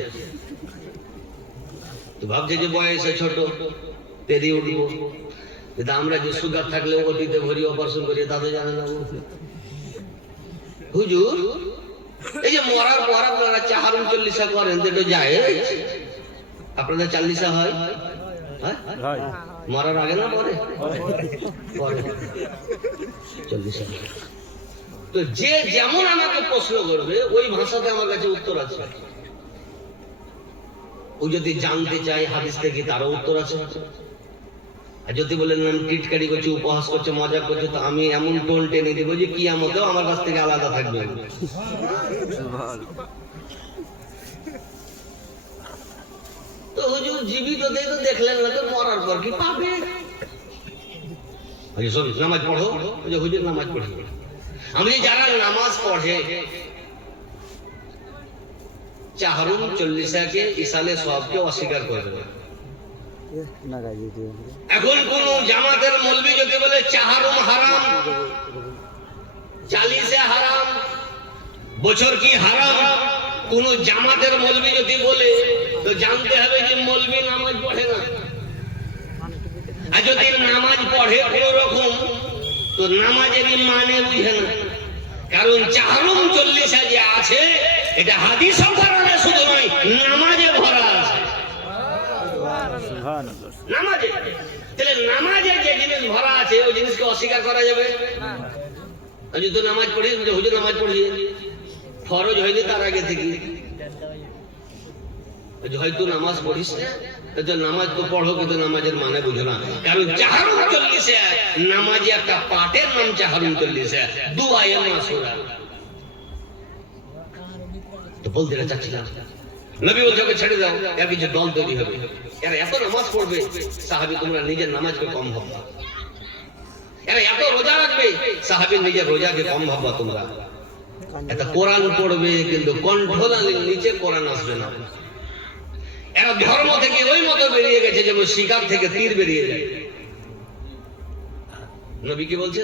তো ভাবছে যে বয়সে ছোট, পেরিয়ে উঠবো, কিন্তু আমরা যে সুগার থাকলেও অতীতে ভরি অপারেশন করি তা তো জানে না। হুজুর এই যে মরার পর আপনারা চাহারুম চল্লিশা করেন, তো যায় আপনাদের 40 হয়? মরার আগে না পরে? 40। তো যে যেমন আমাকে প্রশ্ন করবে ওই ভাষাতে আমার কাছে উত্তর আছে। ও যদি জানতে চাই হাদিস থেকে, তারও উত্তর আছে। আর যদি বলেন আমি টিটকারি করছি, উপহাস করছে, মজা করছে, তো আমি এমন টোন টেনে দিব যে কিয়ামতেও আমার কাছ থেকে আলাদা থাকবে। তো হুজুর জীবিত তো দেখলেন না, তো মরার পর কি পাবে? নামাজ পড়ো, হুজুর নামাজ পড়ি। আমি যারা নামাজ পড়ে চাহারুম চল্লিশাকে ইসালে সবকে অস্বীকার করবে। এখন কোন জামাতের মৌলবি যদি বলে চাহারুম হারাম, 40 হারাম, বছর কি হারাম, কোন জামাতের মৌলবি যদি বলে, তো জানতে হবে যে মৌলবি নামাজ পড়ে না। আর যদি নামাজ পড়ে কোন রকম, তো নামাজের মানে বুঝে না। কারণ চাহারুম 40 যে আছে, এটা হাদিস কারণে শুধু নয়, নামাজে ভরা আছে। নামাজে, তাহলে নামাজে যে জিনিস ভরা আছে ওই জিনিসকে অস্বীকার করা যাবে? আমি তো নামাজ পড়ি, হুজুর নামাজ পড়ি, ফরজ হয়নি তার আগে থেকে, হয়তো নামাজ পড়িস না, নামাজ তো পড়ো, কিন্তু নামাজের মানে বুঝো না। কারণ চাহারুম 40 নামাজে একটা পাঠের নাম চাহারুম 40, দুআয়ে মাসুরা। তো বলতে চাচ্ছিলাম, নবী বলছে ওকে ছেড়ে দাও, এর কিছু দল তৈরি হবে, এরা এত নামাজ পড়বে, সাহাবী তোমরা নিজের নামাজকে কম ভাববা। এরা এত রোজা রাখবে, সাহাবী নিজের রোজাকে কম ভাববা। তোমরা এত কোরআন পড়বে, কিন্তু কণ্ঠলালির নিচে কোরআন আসবে না। এরা ধর্ম থেকে ওই মতো বেরিয়ে গেছে যেমন শিকার থেকে তীর বেরিয়ে যায়। নবী কি বলছে?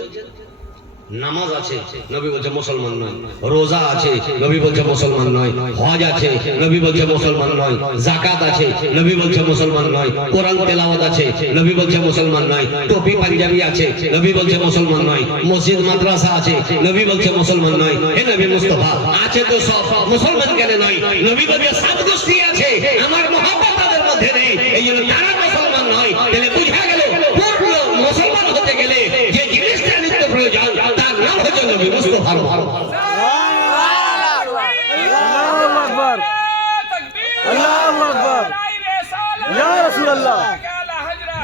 নামাজ আছে, নবী বলছে মুসলমান নয়। রোজা আছে, নবী বলছে মুসলমান নয়। হজ আছে, নবী বলছে মুসলমান নয়। যাকাত আছে, নবী বলছে মুসলমান নয়। কোরআন তেলাওয়াত আছে, নবী বলছে মুসলমান নয়। টুপি পাঞ্জাবি আছে, নবী বলছে মুসলমান নয়। মসজিদ মাদ্রাসা আছে, নবী বলছে মুসলমান নয়। হে নবী মুস্তাফা, আছে তো সব, মুসলমান কেন নয়? নবী বলছে 7 গোষ্ঠী আছে, আমার মহব্বত তাদের মধ্যে নেই, এই জন্য তারা মুসলমান নয়। তাহলে বুঝা গেল পূর্ণ মুসলমান হতে গেলে যে জিনিসটা নিত্য প্রয়োজন, তার নাম হচ্ছে নবী মুস্তাফা। আল্লাহু আকবার, আল্লাহু আকবার, ইয়া রাসূলুল্লাহ,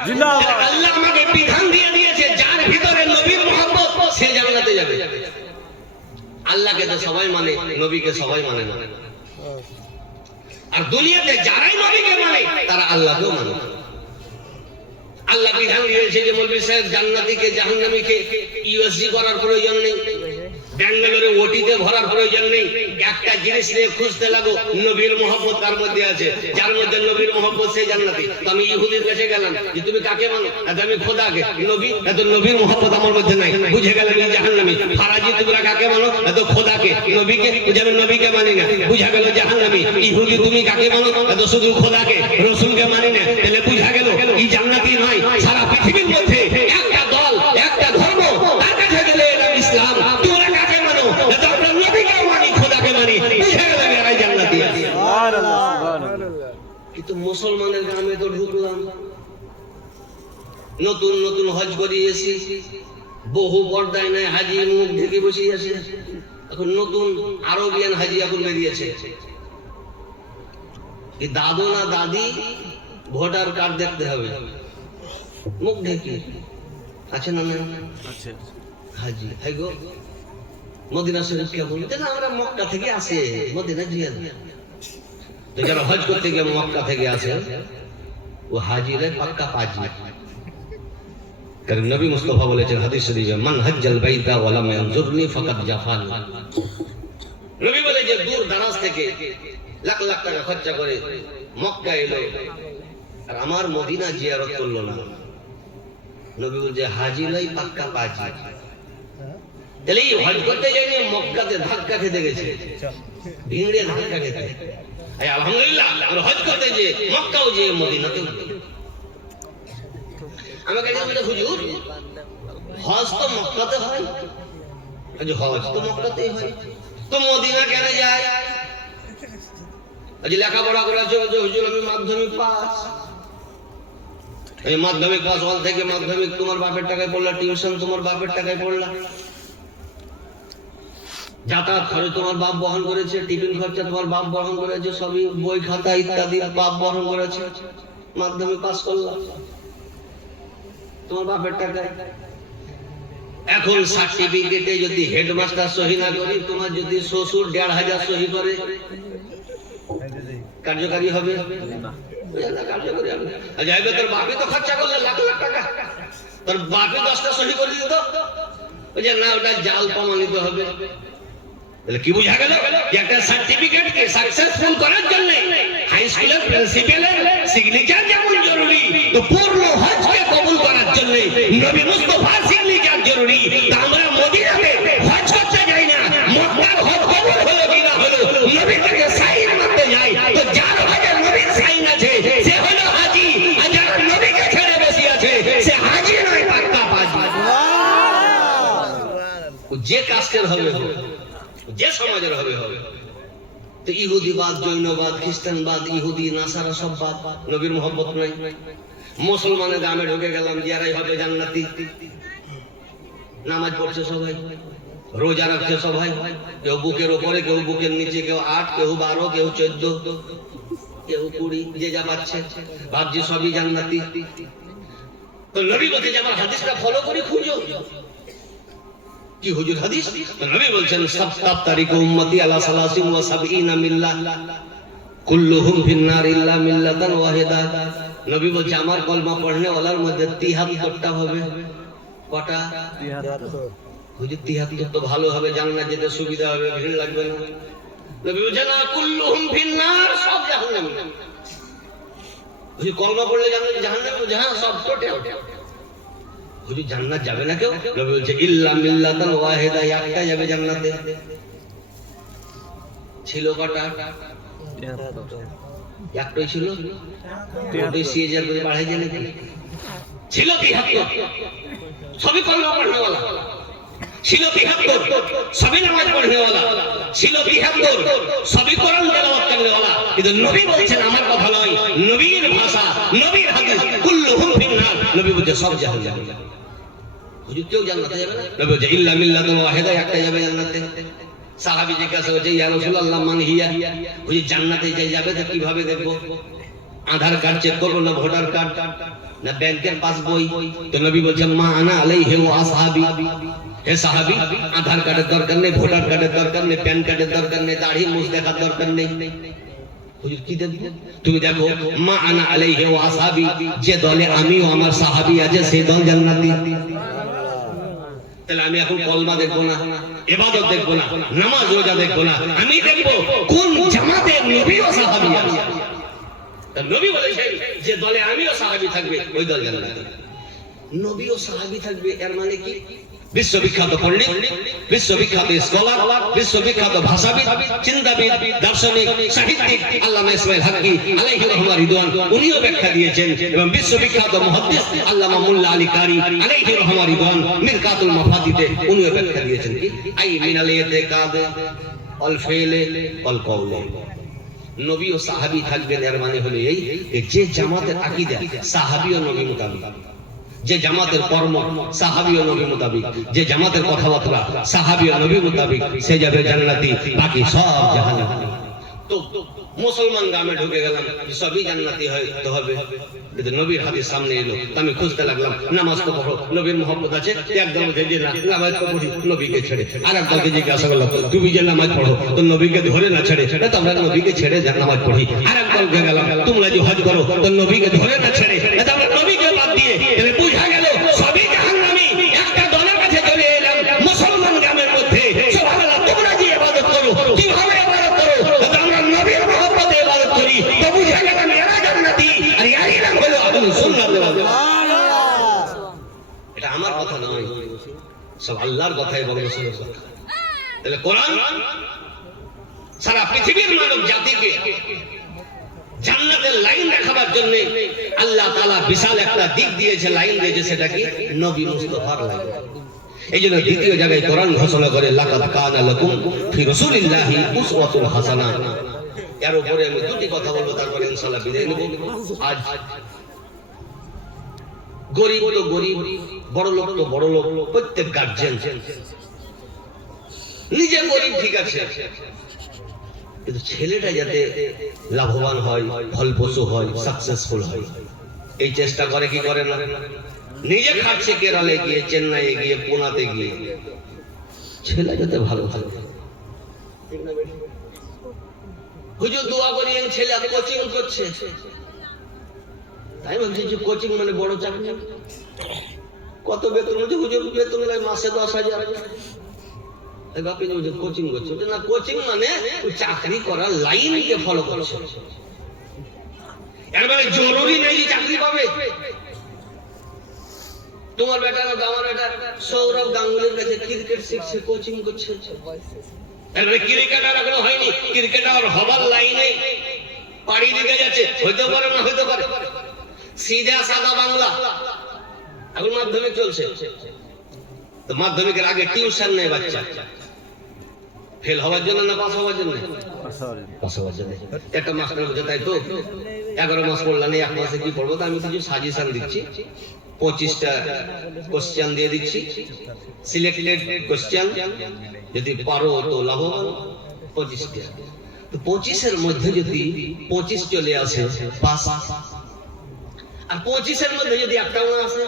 জিন্দাবাদ। আল্লাহ আমাকে বিধান দিয়ে দিয়েছে, যার ভিতরে নবীর মহব্বত, সে জান্নাতে যাবে। আল্লাহকে তো সবাই মানে, নবীকে সবাই মানে না। আর দুনিয়াতে যারাই নবীকে মানে, তারা আল্লাহকেও মানে। আল্লাহ বিধান দিয়েছে যে মৌলভী সাহেব জান্নাতীকে জাহান্নামীকে ইউএসজি করার প্রয়োজন নেই, ব্যাঙ্গালোরে ওটিতে ভরার প্রয়োজন নেই। একটা জিনিস নিয়ে খুঁজতে লাগো, নবীর মহব্বত কার মধ্যে আছে। যার মধ্যে নবীর মহব্বত সে জান্নাতি। তো আমি ইহুদির কাছে গেলাম যে তুমি কাকে মানো, আমি খোদাকে। নবী, এত নবীর মহব্বত আমার মধ্যে নাই, বুঝে গেলাম আমি জাহান্নামী। ফারাজি, তোমরা কাকে মানো? এত খোদাকে। নবীকে, আমি নবীকে মানি না, বুঝা গেল জাহান্নামী। ইহুদি, তুমি কাকে মানো? এত শুধু খোদাকে, রসুলকে মানি না, তাহলে বুঝা গেল এই জান্নাতি নয়। সারা পৃথিবীর মধ্যে একটা দল, একটা ধর্ম, তার কাছে গেলে এলাম ইসলাম। তোমরা কাকে মানো? এত আমরা নবীকে মানি, খোদাকে মানি, বুঝা গেল এরাই জান্নাতি। সুবহানাল্লাহ, সুবহানাল্লাহ। কিন্তু মুসলমানের গ্রামে তো ঢুকলাম, নতুন নতুন হজ করিয়েছি, বহু পর্দায় নাই হাজি মুখ ঢেকে বসে আছে। এখন নতুন আরবিয়ান হাজি এখন বেরিয়েছে, দাদু না দাদি, ভোটার কার্ড দেখতে হবে, মুখ ঢেকে আছে না? আচ্ছা, হাজি হাই গো মদিনা শরীফ কে বলতে না, আমরা মক্কা থেকে আসে, মদিনা জিয়া। তো যারা হজ করতে গিয়ে মক্কা থেকে আসে, ও হাজিরে পাক্কা পাজি। কারণ নবী মুস্তাফা বলেছেন হাদিস শরীফে, মান হজ্জাল বাইতা ওয়া লাম ইয়ানজুরনি ফাকাদ জাফানি। নবী বলে যে দূর দারাজ থেকে লাখ লাখ টাকা খরচা করে মক্কা এলো আর আমার মদিনা জিয়ারত করলো না, নবী বলছে হাজি লাই পাক্কা পাজি। তাহলে এই হজ করতে যায়নি, মক্কাতে ধাক্কা খেতে গেছে, ভিড়ে ধাক্কা খেতে। আলহামদুলিল্লাহ আমরা হজ করতে যে মক্কাও যে মদিনাতেও। আমাকে বলে হুজুর হজ তো মক্কাতে হয়, হজ তো মক্কাতেই হয়, তো মদিনা কেন যায়? লেখাপড়া করেছে হুজুর আমি মাধ্যমিক পাস। এই মাধ্যমিক পাস হল থেকে মাধ্যমিক তোমার বাপের টাকায় পড়লা, টিউশন তোমার বাপের টাকায় পড়লা, যাতায়াত খরচ তোমার বাপ বহন করেছে, টিফিন খরচা তোমার বাপ বহন করেছে, সবই বই খাতা ইত্যাদি বাপ বহন করেছে। মাধ্যমিক পাস করলাম তোমার বাপের টাকায়। এখন সার্টিফিকেটে যদি হেডমাস্টার সহি না করি, তোমার যদি শ্বশুর ১৫০০ সহি করে কার্যকারী হবে না? কার্যকারী হবে। যাইবে তোর বাপে তো খরচা করলে লাখ লাখ টাকা, তোর বাপে 10টা সহি করে দিত, ওই যে না ওটা জাল প্রমাণিত হবে। তাহলে কি বুঝা গেল? একটা সার্টিফিকেটকে সাকসেসফুল করার জন্য হাই স্কুলের প্রিন্সিপালের সিগনেচার যেমন জরুরি, তো পূর্ণ হজকে কবুল করার জন্য নবী মুস্তাফার সিগনেচার জরুরি। তো আমরা মদিনাতে হজ করতে যাই না, মক্কার হজ কবুল হলো কি না হলো নবী থেকে সাইন মারতে যাই। তো যার হজে নবীর সাইন আছে সে হলো হাজী, আর যারা নবীকে ছেড়ে বসে আছে সে হাজী নয়, পাক্কা পাজি। যে কাস্টের হবে, যে সমাজের হবে হবে। তো ইহুদিবাদ, জৈনবাদ, খ্রিস্টানবাদ, ইহুদি নাসারা সব বাদ, নবীর মোহাম্মত নাই। মুসলমানের গ্রামে ঢুকে গেলাম, যারাই হবে জান্নাতি। নামাজ পড়ছে সবাই, রোজা রাখছে সবাই, কেউ বুকের ওপরে, কেউ বুকের নিচে, কেউ 8, কেউ 12, কেউ 14, কেউ 20, যে যা পাচ্ছে ভাবছি সবই জান্নাতি। তো নবী বলছে যে আমার হাদিসটা ফলো করে খুঁজো। কি হুজুর হাদিস? নবী বলছেন সাবতাব তারিক উম্মতি আলা 73 মিল্লাহ কুল্লুহুম ফিন্নার ইল্লা মিল্লাতান ওয়াহিদা। নবী বলছে আমার কলমা পড়নে ওয়ালার মধ্যে 73টা হবে। কটা? 73। হুজুর 73 তো ভালো হবে, জান্নাত যেতে সুবিধা হবে, ভিড় লাগবে না। নবী বলছেন না, কুল্লুহুম ফিন্নার, সব জাহান্নামী। হুজুর কলমা পড়লে জাহান্নামী? হ্যাঁ, সব টোটাল। হুজুর জান্নাত যাবে না কেউ? নবী বলছে ইল্লা মিল্লাতান ওয়াহিদা, একটা যাবে জান্নাতে। ছিল কটা? একটাই ছিল। ওটাই সিএজার করে বাড়াই যায় নাকি? ছিল 73, সবই কলমা পড়নেওয়ালা। ছিল 73, সবই নামাজ পড়নেওয়ালা। ছিল 73, সবই কোরআন তেলাওয়াত করনেওয়ালা। কিন্তু নবী বলছেন আমার কথা নয়, নবীর ভাষা, নবীর হাদিস, কুল্লুহুম ফিন্নার। নবী বলছে সব জাহান্নামী। হুজুর কেউ জান্নাতে যাবে না? নবী বলছে ইল্লা মিল্লাতুন ওয়াহিদা, একটা যাবে জান্নাতে। সাহাবী জিজ্ঞাসা করছে ইয়া রাসূলুল্লাহ মান হিয়া? হুজুর জান্নাতে যাবে তো কিভাবে দেখবো? আধার কার্ড চেক করবো না ভোটার কার্ড না ব্যাংকের পাসবই? তো নবী বলছেন মা আনা আলাইহি ওয়া আসহাবি। হে সাহাবী, আধার কার্ডের দরকার নেই, ভোটার কার্ডের দরকার নেই, প্যান কার্ডের দরকার নেই, দাড়ি মুছ দেখার দরকার নেই। হুজুর কি দেখবো? তুমি দেখো মা আনা আলাইহি ওয়া আসহাবি, যে দলে আমি ও আমার সাহাবী আছে সেই দল জান্নাতি। তাহলে আমি এখন কলমা দেখবো না, ইবাদত দেখবো না, নামাজ রোজা দেখবো না, আমি দেখবো কোন জামাতে নবী ও সাহাবী আছে। নবী বলেছেন যে দলে আমিও সাহাবী থাকবে ওই দল জান্নাতি। নবী ও সাহাবী থাকবে এর মানে কি? বিশ্ববিখ্যাত পণ্ডিত, বিশ্ববিখ্যাত স্কলার, বিশ্ববিখ্যাত ভাষাবিদ, চিন্তাবিদ, দার্শনিক, সাহিত্যিক আল্লামা ইসমাইল হাক্কি আলাইহি রাহমাতুল্লাহ রিদওয়ান উনিও ব্যাখ্যা দিয়েছেন। এবং বিশ্ববিখ্যাত মুহাদ্দিস আল্লামা মুল্লা আলী কারি আলাইহি রাহমাতুল্লাহ রিদওয়ান মিরকাতুল মাফাতিতে উনিও ব্যাখ্যা দিয়েছেন কি আই মিনাল ইতিকাদ ওয়াল ফিল ওয়াল কওল। নবী ও সাহাবী থাকবেন এর মানে হলো এই যে জামাতের আকীদা সাহাবী ও নবী মোতাবেক, যে জামাতের কর্ম সাহাবী ও নবী মোতাবেক, যে জামাতের কথাবার্তা সাহাবী ও নবী মোতাবেক, সে যাবে জান্নাতি, বাকি সব জাহান্নামী। তো মুসলমান গ্রামে ঢুকে গেলাম, সবই জান্নাতি হতে হবে। কিন্তু নবীর হাদিস সামনে এলো, আমি খুঁজতে লাগলাম নামাজ তো পড়ো, নবীর মহব্বত আছে। একদম যে না নামাজ তো পড়ি নবীকে ছেড়ে, আর একদলকে জিজ্ঞাসা করলাম তুমি যে নামাজ পড়ো তো নবীকে ধরে না ছেড়ে, তো আমরা নবীকে ছেড়ে নামাজ পড়ি। আর একদলকে গেলাম তোমরা যে হজ করো তো নবীকে ধরে না ছেড়ে, তো আমরা নবীকে বাদ দিয়ে। তাহলে বুঝা গেল সবই জাহান্নামী। একটা দলের কাছে চলে এলাম মুসলমান গ্রামের মধ্যে, সুবহানাল্লাহ তোমরা যে ইবাদত করো কিভাবে ইবাদত করো? আমরা নবীর মহব্বতে ইবাদত করি, তো বুঝা গেল এরা জান্নাতি আর এরাই নাম হলো আহলুস সুন্নাহ ওয়াল জামাত। এটা আমার কথা নয়, সব আল্লাহ আল্লাহর কথাই এবং রাসূলের কথা। তাহলে কোরআন সারা পৃথিবীর মানব জাতিকে জান্নাতের লাইন দেখাবার জন্য আল্লাহ তাআলা বিশাল একটা দিক দিয়েছে, লাইন দিয়েছে, সেটা কি নবী মুস্তাফার লাইন। এই জন্য দ্বিতীয় জায়গায় কোরআন ঘোষণা করে লাকাদ কানা লাকুম ফি রাসূলিল্লাহি উসওয়াতুন হাসানা। এর উপরে আমি দুটি কথা বলবো, তারপরে ইনশাআল্লাহ বিদায় নেব। আজ গরিব তো গরিব, বড় লোক তো বড় লোক, প্রত্যেক গার্জিয়ান নিজে গরিব ঠিক আছে, কিন্তু ছেলেটা যাতে লাভবান হয়, ফলপ্রসূ হয়, সাকসেসফুল হয়, এই চেষ্টা করে কি করে না? নিজে খাচ্ছে কেরালে গিয়ে, চেন্নাইয়ে গিয়ে, পুনাতে গিয়ে, ছেলে যাতে ভালো ভালো। হুজুর দোয়া করিয়েন, ছেলে কোচিং করছে। তাই ভাবছি যে কোচিং মানে বড় চাকরি। কত বেতন? হুজুর বেতন মাসে 10,000। বাপি কোচিং করছে না, কোচিং মানে চাকরি করার লাইনকে ফলো করছে। এর মানে জরুরি নেই যে চাকরি পাবে। তোমার বেটা না আমার বেটা সৌরভ গাঙ্গুলির কাছে ক্রিকেট শিখছে, কোচিং করছে। এর মানে ক্রিকেটার এখনো হয়নি, ক্রিকেটার হবার লাইনে পাড়ি দিতে যাচ্ছে। হইতে পারে না হইতে পারে, সিধা সাদা বাংলা। এখন মাধ্যমিক চলছে, তো মাধ্যমিকের আগে টিউশন নেই বাচ্চা, ফেল হওয়ার জন্য না পাস হওয়ার জন্য? পাস হওয়ার জন্য। একটা মাস্টার বলছে তাই তো 11 মাস পড়লাম, 1 মাসে কি পড়বো? তো আমি কিছু সাজেশন দিচ্ছি, 25টা কোশ্চেন দিয়ে দিচ্ছি, সিলেক্টেড কোশ্চেন, যদি পারো তো লাভবান। 25টা, তো 25-এর মধ্যে যদি 25 চলে আসে পাস, আর 25-এর মধ্যে যদি একটাও না আসে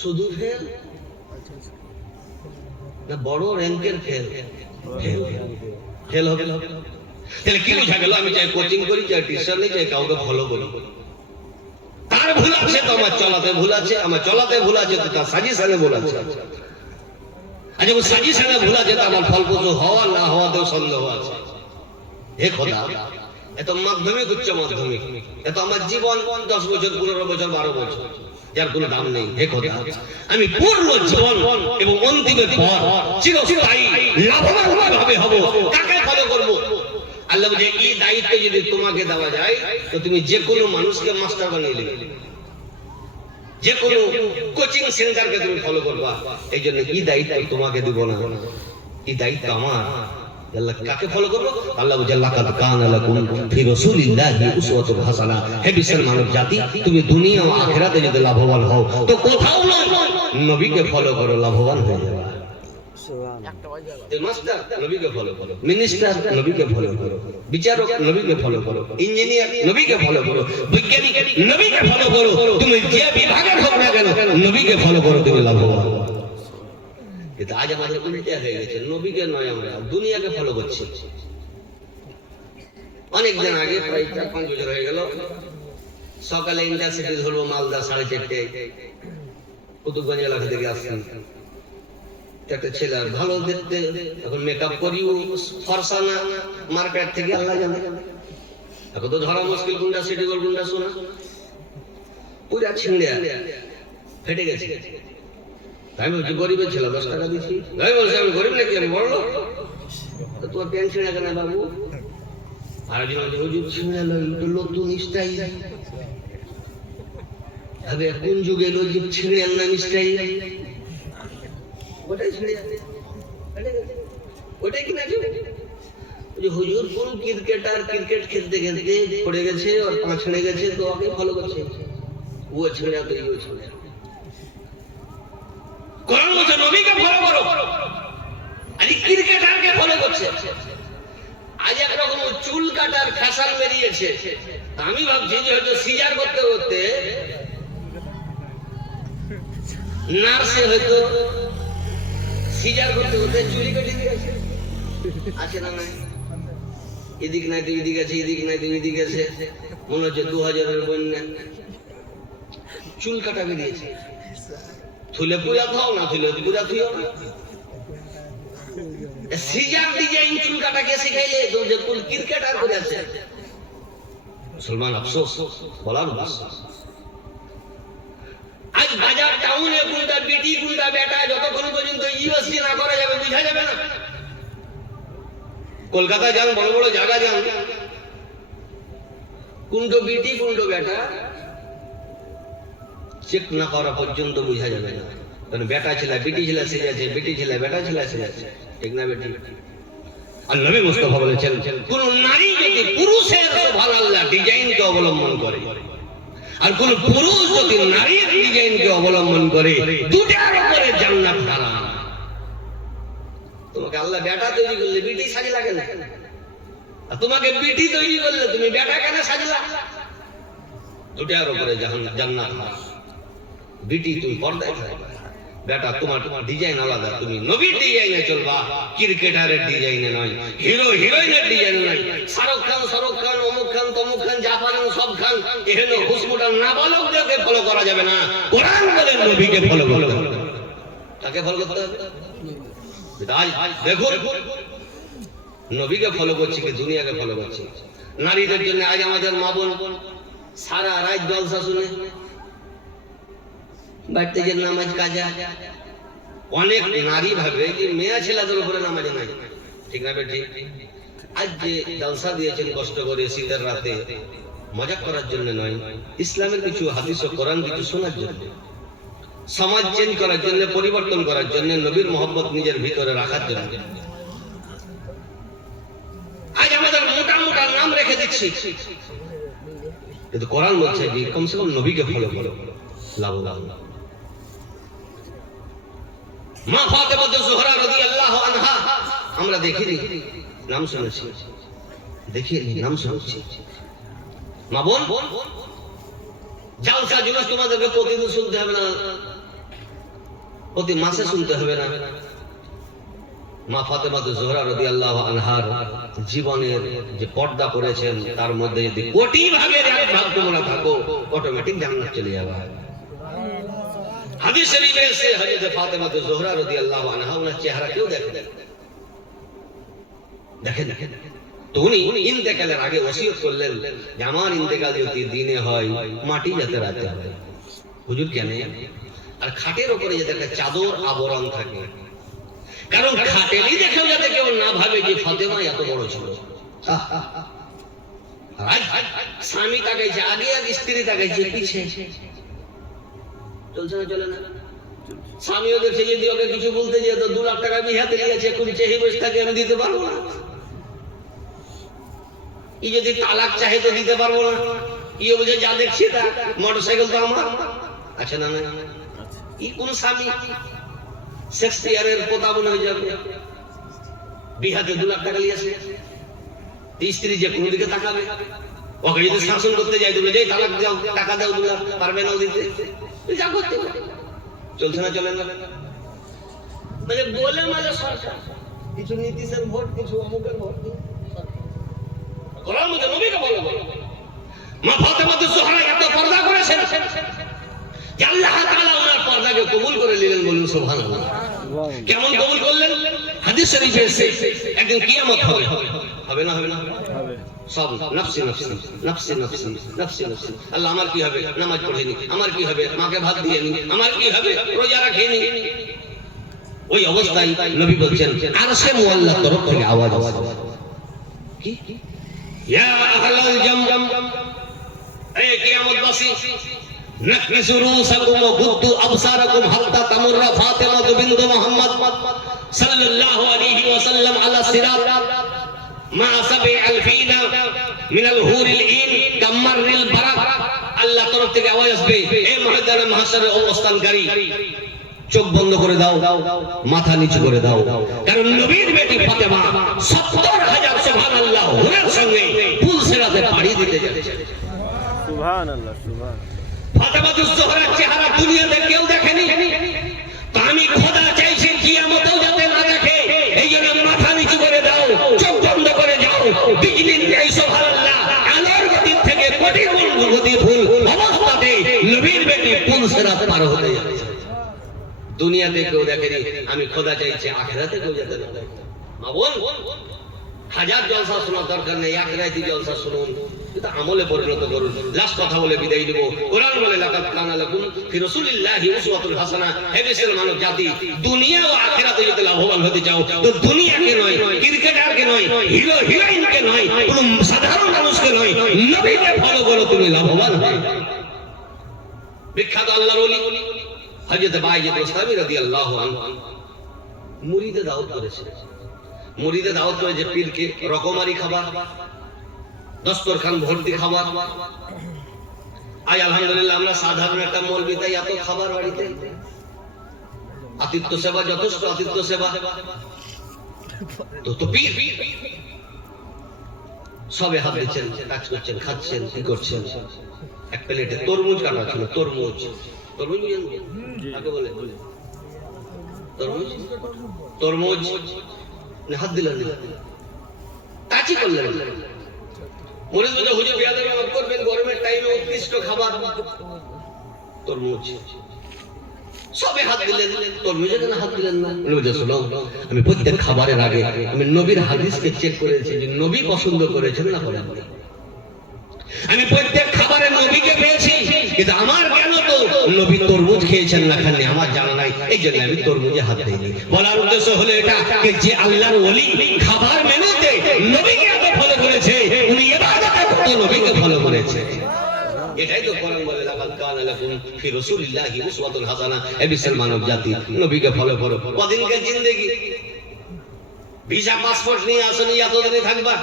শুধু ফেল না বড় র্যাঙ্কের ফেল? ফেল হবে। তাহলে কি বোঝা গেল? আমি চাই কোচিং করি, চাই টিউশন নিই, চাই কাউকে ফলো করি, তার ভুল আছে তো আমার চলাতে ভুল আছে, আমার চলাতে ভুল আছে তো তার সাজেশনে ভুল আছে। আর যখন সাজেশনে ভুল আছে তো আমার ফলপ্রসূ হওয়া না হওয়াতেও সন্দেহ আছে। হে খোদা, এত মাধ্যমিক উচ্চ মাধ্যমিক, এত আমার জীবন 10 বছর 15 বছর 12 বছর, যার কোনো দাম নেই। হে খোদা, আমি পূর্ণ জীবন এবং অন্তিমের পর চিরস্থায়ী লাভবান ভাবে হব, কাকে ফলো করব? আল্লাহ বলে এই দায়িত্ব যদি তোমাকে দেওয়া যায় তো তুমি যে কোনো মানুষকে মাস্টার বানিয়ে দেবে, যে কোনো কোচিং সেন্টারকে তুমি ফলো করবা। এই জন্য এই দায়িত্ব তোমাকে দিব না, এই দায়িত্ব আমার। আল্লাহ কাকে ফলো করব? আল্লাহ বলে লাকাদ কানা লাকুম ফি রাসূলিল্লাহি উসওয়াতুন হাসানা। হে বিশ্বের মানব জাতি, তুমি দুনিয়া ও আখিরাতে যদি লাভবান হও তো কোথাও না নবীকে ফলো করো, লাভবান হয়ে যাবে। মাস্টার নবীকে ফলো করো, মিনিস্টার নবীকে ফলো করো, বিচারক নবীকে ফলো করো, ইঞ্জিনিয়ার নবীকে ফলো করো, বিজ্ঞানী নবীকে ফলো করো। তুমি যে বিভাগের হোক না কেন নবীকে ফলো করো, তুমি লাভবান। কিন্তু আজ আমাদের উল্টে হয়ে গেছে, নবীকে নয় আমরা দুনিয়াকে ফলো করছি। অনেকদিন আগে প্রায় 4-5 বছর হয়ে গেল, সকালে ইন্টারসিটি ধরবো মালদা 4:30, কুতুবগঞ্জ এলাকা থেকে আসছেন। একটা ছেলে ভালো দেখতে, এখন মেকআপ করিও ফর্সা না, মার্কেট থেকে আল্লাহ জানে। এখন তো ধরা মুশকিল কোনটা সিটি গোল কোনটা শোনা, পুরা ছিঁড়ে ফেটে গেছে। আমি বলছি গরিবের ছেলে 10 টাকা দিচ্ছি। আমি বলছি আমি গরিব নাকি, আমি বড় লোক। তোমার প্যান্ট ছিঁড়ে কেন বাবু? আর একজন বলছে হুজুর ছিঁড়ে নতুন স্টাইল। আগে কোন যুগে এলো যে ছিঁড়ে নাম স্টাইল? ওটাই ছিঁড়ে ওটাই কিনা হুজুর কোন ক্রিকেটার ক্রিকেট খেলতে খেলতে পড়ে গেছে আর পা ছিঁড়ে গেছে তো ওকে ফলো করছে, ও ছিঁড়ে তো ইও ছিঁড়ে। কোরআন বলছে নবীকে ফলো করো, আর ক্রিকেটারকে ফলো করছে। আজ একরকম চুল কাটার ফ্যাশন বেরিয়েছে। আমি ভাবছি যে হয়তো সিজার করতে করতে নার্সে হয়তো সিজার করতে করতে চুলি কেটে দিয়েছে। আছে না নাই? এদিক নাই তো এদিক আছে, এদিক নাই তো এদিক আছে। মনে হচ্ছে 2000-এর বন্যা চুল কাটা বেরিয়েছে। থুলে পুরা খাও না, থুলে পুরা থুইও না। সিজার ডিজাইন চুল কাটা কে শিখাইলে? যে কোন ক্রিকেটার করে আছে। মুসলমান আফসোস বলার ভাষা। আজ বাজার টাউনে কোনটা বিটি কোনটা বেটা যতক্ষণ পর্যন্ত ইউএসসি না করা যাবে বোঝা যাবে না। কলকাতা যান, বড় বড় জায়গা যান, কোনটা বিটি কোনটা বেটা চেক না করা পর্যন্ত বোঝা যাবে না। কারণ বেটা ছেলে বিটি ছেলে সেজেছে, বিটি ছেলে বেটা ছেলে সেজেছে, ঠিক না বেটি? আর নবী মুস্তাফা বলেছেন কোন নারী যদি পুরুষের সুবহানাল্লাহ ডিজাইনকে অবলম্বন করে আর কোন পুরুষ যদি নারীর ডিজাইনকে অবলম্বন করে, দুটার উপরে জান্নাত হারাম। তোমাকে আল্লাহ বেটা তৈরি করলে বিটি সাজলা কেন? আর তোমাকে বিটি তৈরি করলে তুমি বেটা কেন সাজলা? দুটার উপরে জান্নাত হারাম। বিটি তুমি পর্দায় থাকবে, বেটা তোমার ডিজাইন আলাদা, তুমি নবীর ডিজাইনে চলবা, ক্রিকেটারের ডিজাইনে নয়, হিরো হিরোইনের ডিজাইনে নয়। শাহরুখ খান, অমুক খান, তমুক খান, জাফর সব খান, এহেন হুসমুটার নাবালকদেরকে ফলো করা যাবে না। কোরআন বলে নবীকে ফলো করতে হবে। তাকে ফলো করতে হবে। আজ দেখুন নবীকে ফলো করছি কি দুনিয়াকে ফলো করছি। নারীদের জন্য আজ আমাদের মা বোন সারা রাত জলসা শুনে বাড়িতে যে নামাজ কাজা, অনেক নারী ভাবে যে মেয়ে ছেলেদের উপরে নামাজ নাই, ঠিক না বেটি? আজ যে জলসা দিয়েছেন কষ্ট করে শীতের রাতে, মজা করার জন্য নয়, ইসলামের কিছু হাদিস ও কোরআন কিছু শোনার জন্য, সমাজ চেঞ্জ করার জন্য, পরিবর্তন করার জন্য, নবীর মহব্বত নিজের ভিতরে রাখার জন্য। আজ আমাদের মোটা মোটা নাম রেখে দিচ্ছি, কিন্তু কোরআন বলছে যে কমসে কম নবীকে ফলো করো, লাভ লাভ। মা ফাতেমা জোহরা রাদিয়াল্লাহু আনহা আমরা দেখিনি, নাম শুনেছি, দেখিনি, নাম শুনেছি। মা বোন, জালসা জুলুস তোমাদেরকে প্রতিদিন শুনতে হবে না, প্রতি মাসে শুনতে হবে না। মা ফাতেমা জোহরা রাদিয়াল্লাহু আনহার জীবনের যে পর্দা করেছেন তার মধ্যে যদি কোটি ভাগের এক ভাগ তোমরা থাকো, অটোমেটিক জান্নাত চলে যাবে। হাদিস শরীফে এসে হযরত ফাতেমা জোহরা রাদিয়াল্লাহু আনহা ওনার চেহারা কেউ দেখেন। তো উনি ইন্তেকালের আগে ওসিয়ত করলেন যে আমার ইন্তেকাল যদি দিনে হয় মাটি যাতে রাতে হয়। হুজুর কেন? আর খাটের উপরে যাতে একটা চাদর আবরণ থাকে, কারণ খাটেরই দেখেও যাতে কেউ না ভাবে যে ফাতেমা এত বড় ছিল। স্বামী তাকাইছে আগে আর স্ত্রী তাকাইছে পিছে, চলছে না চলে না? স্বামীও দেখছে যদি ওকে কিছু বলতে যেত 2 লাখ টাকা বিহাতে দিয়েছে, কোন চেহি বসে থাকে আমি দিতে পারবো না। ই যদি তালাক চাহে তো দিতে পারবো না। ই বুঝে যা দেখছি তা, মোটরসাইকেল তো আমার আছে না? ই কোন স্বামী শেক্সপিয়ারের পোতা মনে হয়ে যাবে, বিহাতে 2 লাখ টাকা নিয়েছে। স্ত্রী যে কোন দিকে তাকাবে? ওকে যদি শাসন করতে যাই তুমি যাই তালাক দাও, টাকা দাও, 2 লাখ পারবে না দিতে, যা করতে চলছে না চলে না? মানে বলে মানে সরকার কিছু নীতিশের ভোট, কিছু অমুকের ভোট, কোরআন মধ্যে নবীকে বলো। মা ফাতেমা জোহরা এত পর্দা করেছেন যে আল্লাহ তাআলা ওনার পর্দাকে কবুল করে নিলেন, বলুন সুবহানাল্লাহ। কেমন কবুল করলেন? হাদিস শরীফে এসেছে একদিন কিয়ামত হবে, হবে না? হবে না? হবে। সব নফসি নফসি নফসি নফসি নফসি নফসি। আল্লাহ আমার কি হবে? নামাজ পড়িনি। আমার কি হবে? মাকে ভাত দিইনি। আমার কি হবে? রোজা রাখিনি। ওই অবস্থায় নবী বলছেন আরশে মুআল্লার তরফ থেকে আওয়াজ আসে, কি? ইয়া আহলাল জাম, এই কিয়ামতবাসী, নাকসু রুসাকুম ওয়া গুদ্দু আবসারাকুম হাত্তা তামুররা ফাতিমা বিনত মুহাম্মদ সাল্লাল্লাহু আলাইহি ওয়াসাল্লাম আলা সিরাত মা সাবি আলফিনা মিনাল হুরিল ইন কামাররিল বারাক। আল্লাহ তরফ থেকে আওয়াজ আসবে, এই ময়দানে মাহশারের অবস্থানকারী চোখ বন্ধ করে দাও, মাথা নিচু করে দাও, কারণ নবীর বেটি ফাতেমা 70,000 সুবহানাল্লাহ হুরের সঙ্গে পুল সিরাতে পাড়ি দিতে যাচ্ছে। সুবহানাল্লাহ, সুবহান। ফাতেমা জোহরার চেহারা দুনিয়াতে কেউ দেখেনি, তো আমি খোদা চাইছি কিয়ামতেও যাতে না দেখে, এই জন্য মাথা নিচু করে দাও, চোখ বন্ধ করে যাও। বিজলির ন্যায় সুবহানাল্লাহ আলোর গতি থেকে কোটি গুণ গতি ফুল অবস্থাতে নবীর বেটি পুল সিরাত পার হতে যাচ্ছে। দুনিয়াতে কেউ দেখেনি, আমি খোদা চাইছি আখিরাতে কেউ যাতে না দেখে। মা বোন, হাজার জলসা শোনার দরকার নেই, এক রাইতি জলসা শুনুন, কিন্তু আমলে পরিণত করুন। লাস্ট কথা বলে বিদায় দেব। কোরআন বলে লাকাদ কানা লাকুম ফি রাসূলিল্লাহি উসওয়াতুন হাসানাহ। হে দেশের মানব জাতি, দুনিয়া ও আখিরাতে যদি লাভবান হতে চাও তো দুনিয়াকে নয়, ক্রিকেটারকে নয়, হিরো হিরোইনকে নয়, কোন সাধারণ মানুষকে নয়, নবীকে ফলো করো, তুমি লাভবান হবে। বিখ্যাত আল্লাহর ওলি হযরত বাইজিদ গোস্তামি রাদিয়াল্লাহু আনহু মুরিদে দাওয়াত করেছেন। মুরিদে দাওয়াত করে যে পীরকে রকমারি খাবার, দস্তরখান ভর্তি খাবার। আজ আলহামদুলিল্লাহ আমরা সাধারণ একটা মৌলবি তাই এত খাবার বাড়িতে, আতিথ্য সেবা যথেষ্ট, আতিথ্য সেবা তো পীর সবে হাত দিচ্ছেন, কাজ করছেন, খাচ্ছেন, কি করছেন। এক প্লেটে তরমুজ কাটা ছিল, তরমুজ, তরমুজ কাকে বলে? তরমুজ, তরমুজ হাত দিলেন না, কাচি করলেন। মনে হচ্ছে হুজুর বিয়াদবি মাফ করবেন, গরমের টাইমে উৎকৃষ্ট খাবার তরমুজ, সবে হাত দিলেন, তরমুজে কেন হাত দিলেন না? শোনো, আমি প্রত্যেক খাবারের আগে আমি নবীর হাদিসকে চেক করেছি যে নবী পছন্দ করেছেন না করেন। আমি প্রত্যেক খাবারে নবীকে পেয়েছি, কিন্তু আমার কেন তো নবী তরমুজ খেয়েছেন না খাননি আমার জানা নাই, এই জন্য আমি তরমুজে হাত দিইনি। বলার উদ্দেশ্য হলো এটা যে আল্লাহর ওলি খাবার মেনুতে নবীকে এত ফলো করেছে, উনি ইবাদতে কত নবীকে ফলো করেছে। এটাই তো কোরআন বলে লাকাদ কানা লাকুম ফি রাসূলিল্লাহি উসওয়াতুন হাসানাহ। এ বিশ্বের মানব জাতি, নবীকে ফলো করো। কদিনকার জিন্দেগি, ভিসা পাসপোর্ট নিয়ে আসেনি, এতদিনে থাকবা,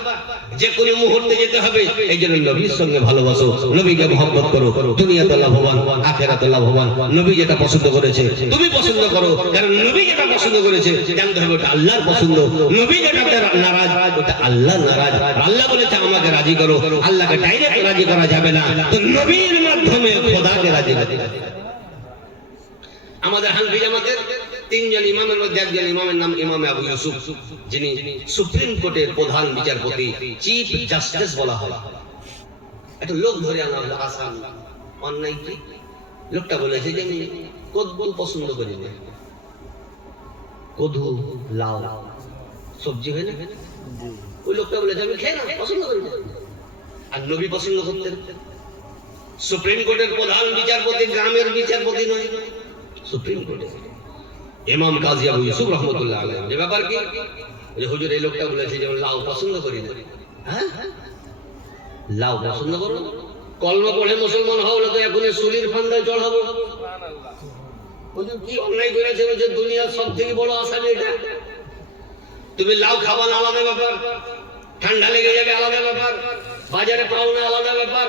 যে কোনো মুহূর্তে যেতে হবে। এই জন্য নবীর সঙ্গে ভালোবাসো, নবীকে মহব্বত করো, দুনিয়াতে লাভবান, আখিরাতে লাভবান। নবী যেটা পছন্দ করেছে তুমি পছন্দ করো, কারণ নবী যেটা পছন্দ করেছে জানতে হবে ওটা আল্লাহর পছন্দ। নবী যেটাতে নারাজ ওটা আল্লাহ নারাজ। আল্লাহ বলেছে আমাকে রাজি করো, আল্লাহকে ডাইরেক্ট রাজি করা যাবে না, তো নবীর মাধ্যমে খোদাকে রাজি করতে হবে। আমাদের হানফি জামাতের তিনজন ইমামের মধ্যে একজন ইমামের নাম ইমাম আবু ইউসুফ, যিনি সুপ্রিম কোর্টের প্রধান বিচারপতি, চিফ জাস্টিস বলা হয়। একটা লোক ধরে আনা হলো আসাম, অন্যায় কি? লোকটা বলেছে যে আমি কদু পছন্দ করি না, কদু লাউ সবজি হয় না, ওই লোকটা বলেছে আমি খেয়ে না, পছন্দ করি না। আর নবী পছন্দ করতেন। সুপ্রিম কোর্টের প্রধান বিচারপতি গ্রামের বিচারপতি নয়, সুপ্রিম কোর্টে ইমাম কাজী আবু ইউসুফ রহমতুল্লাহ আলাইহি। যে ব্যাপার কি, যে হুজুর এই লোকটা বলেছে যে লাউ পছন্দ করি না। হ্যাঁ, লাউ পছন্দ করো, কলমা পড়ে মুসলমান হও না তো এখন সুলির ফান্দায় চড়াবো। হুজুর কি অন্যায় করেছে, বলছে দুনিয়ার সবথেকে বড় আসামি এটা। তুমি লাউ খাবা না আলাদা ব্যাপার, ঠান্ডা লেগে যাবে আলাদা ব্যাপার, বাজারে পাও না আলাদা ব্যাপার,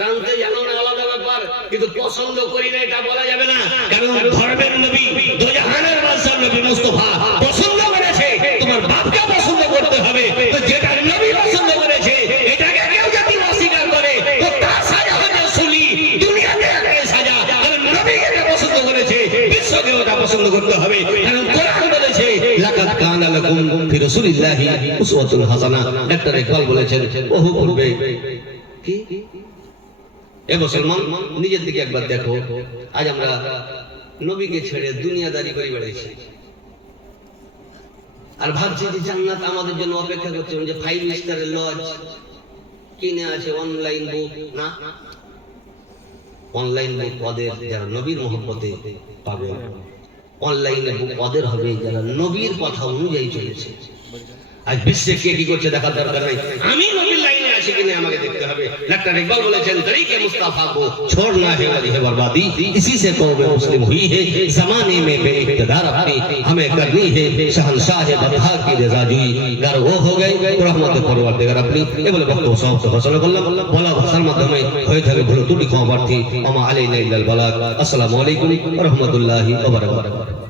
রাঁধতে জানো না আলাদা ব্যাপার, কিন্তু পছন্দ করি না এটা বলা যাবে না। কারণ ধর্মের নবী, দুজাহানের বাদশা নবী মুস্তাফা পছন্দ করেছে, তোমার বাপকে পছন্দ করতে হবে। তো যেটা নবী পছন্দ করেছে এটাকে কেউ যদি অস্বীকার করে তো তার সাজা হবে সুলি, দুনিয়াতে একটা সাজা। কারণ নবী যেটা পছন্দ করেছে বিশ্বকে ওটা পছন্দ করতে হবে। কারণ কোরআন বলেছে লাকাদ কানা লাকুম ফি রাসূলিল্লাহি উসওয়াতুন হাসানাহ। ডাক্তার ইকবাল বলেছেন বহু পূর্বে কি, এ মুসলমান নিজের দিকে একবার দেখো, আজ আমরা নবীকে ছেড়ে দুনিয়াদারি করে বেড়াইছি আর ভাবছি যে জান্নাত আমাদের জন্য অপেক্ষা করছে, যে 5 স্টারের লজ কিনে আছে, অনলাইন বুক না, অনলাইন বুক ওদের যারা নবীর মহব্বতে পাবে, অনলাইনে বুক ওদের হবে যারা নবীর কথা অনুযায়ী চলেছে। আজ বিশ্বে কে কি করছে দেখার দরকার নাই, আমি নবীর লাইনে আছি কিনা আমাকে দেখতে হবে। ডাক্তার ইকবাল বলেছেন তরিকে মুস্তাফা को छोड़ना है वही है बर्बादी, इसी से कौम मुस्लिम हुई है, जमाने में बेइक्तदार अपनी हमें करनी है, शहंशाह बदहा की रज़ाजोई, अगर वो हो गए तो रहमत परवरदिगार अपनी। এ বলে বক্তব্য সমাপ্ত ঘোষণা করলাম। বলা ভাষার মাধ্যমে হয়ে থাকে ভুল ত্রুটি ক্ষমা প্রার্থী। ওমা আলাইনা ইল্লাল বালাগ। আসসালামু আলাইকুম ওয়া রাহমাতুল্লাহি ওয়া বারাকাতুহু।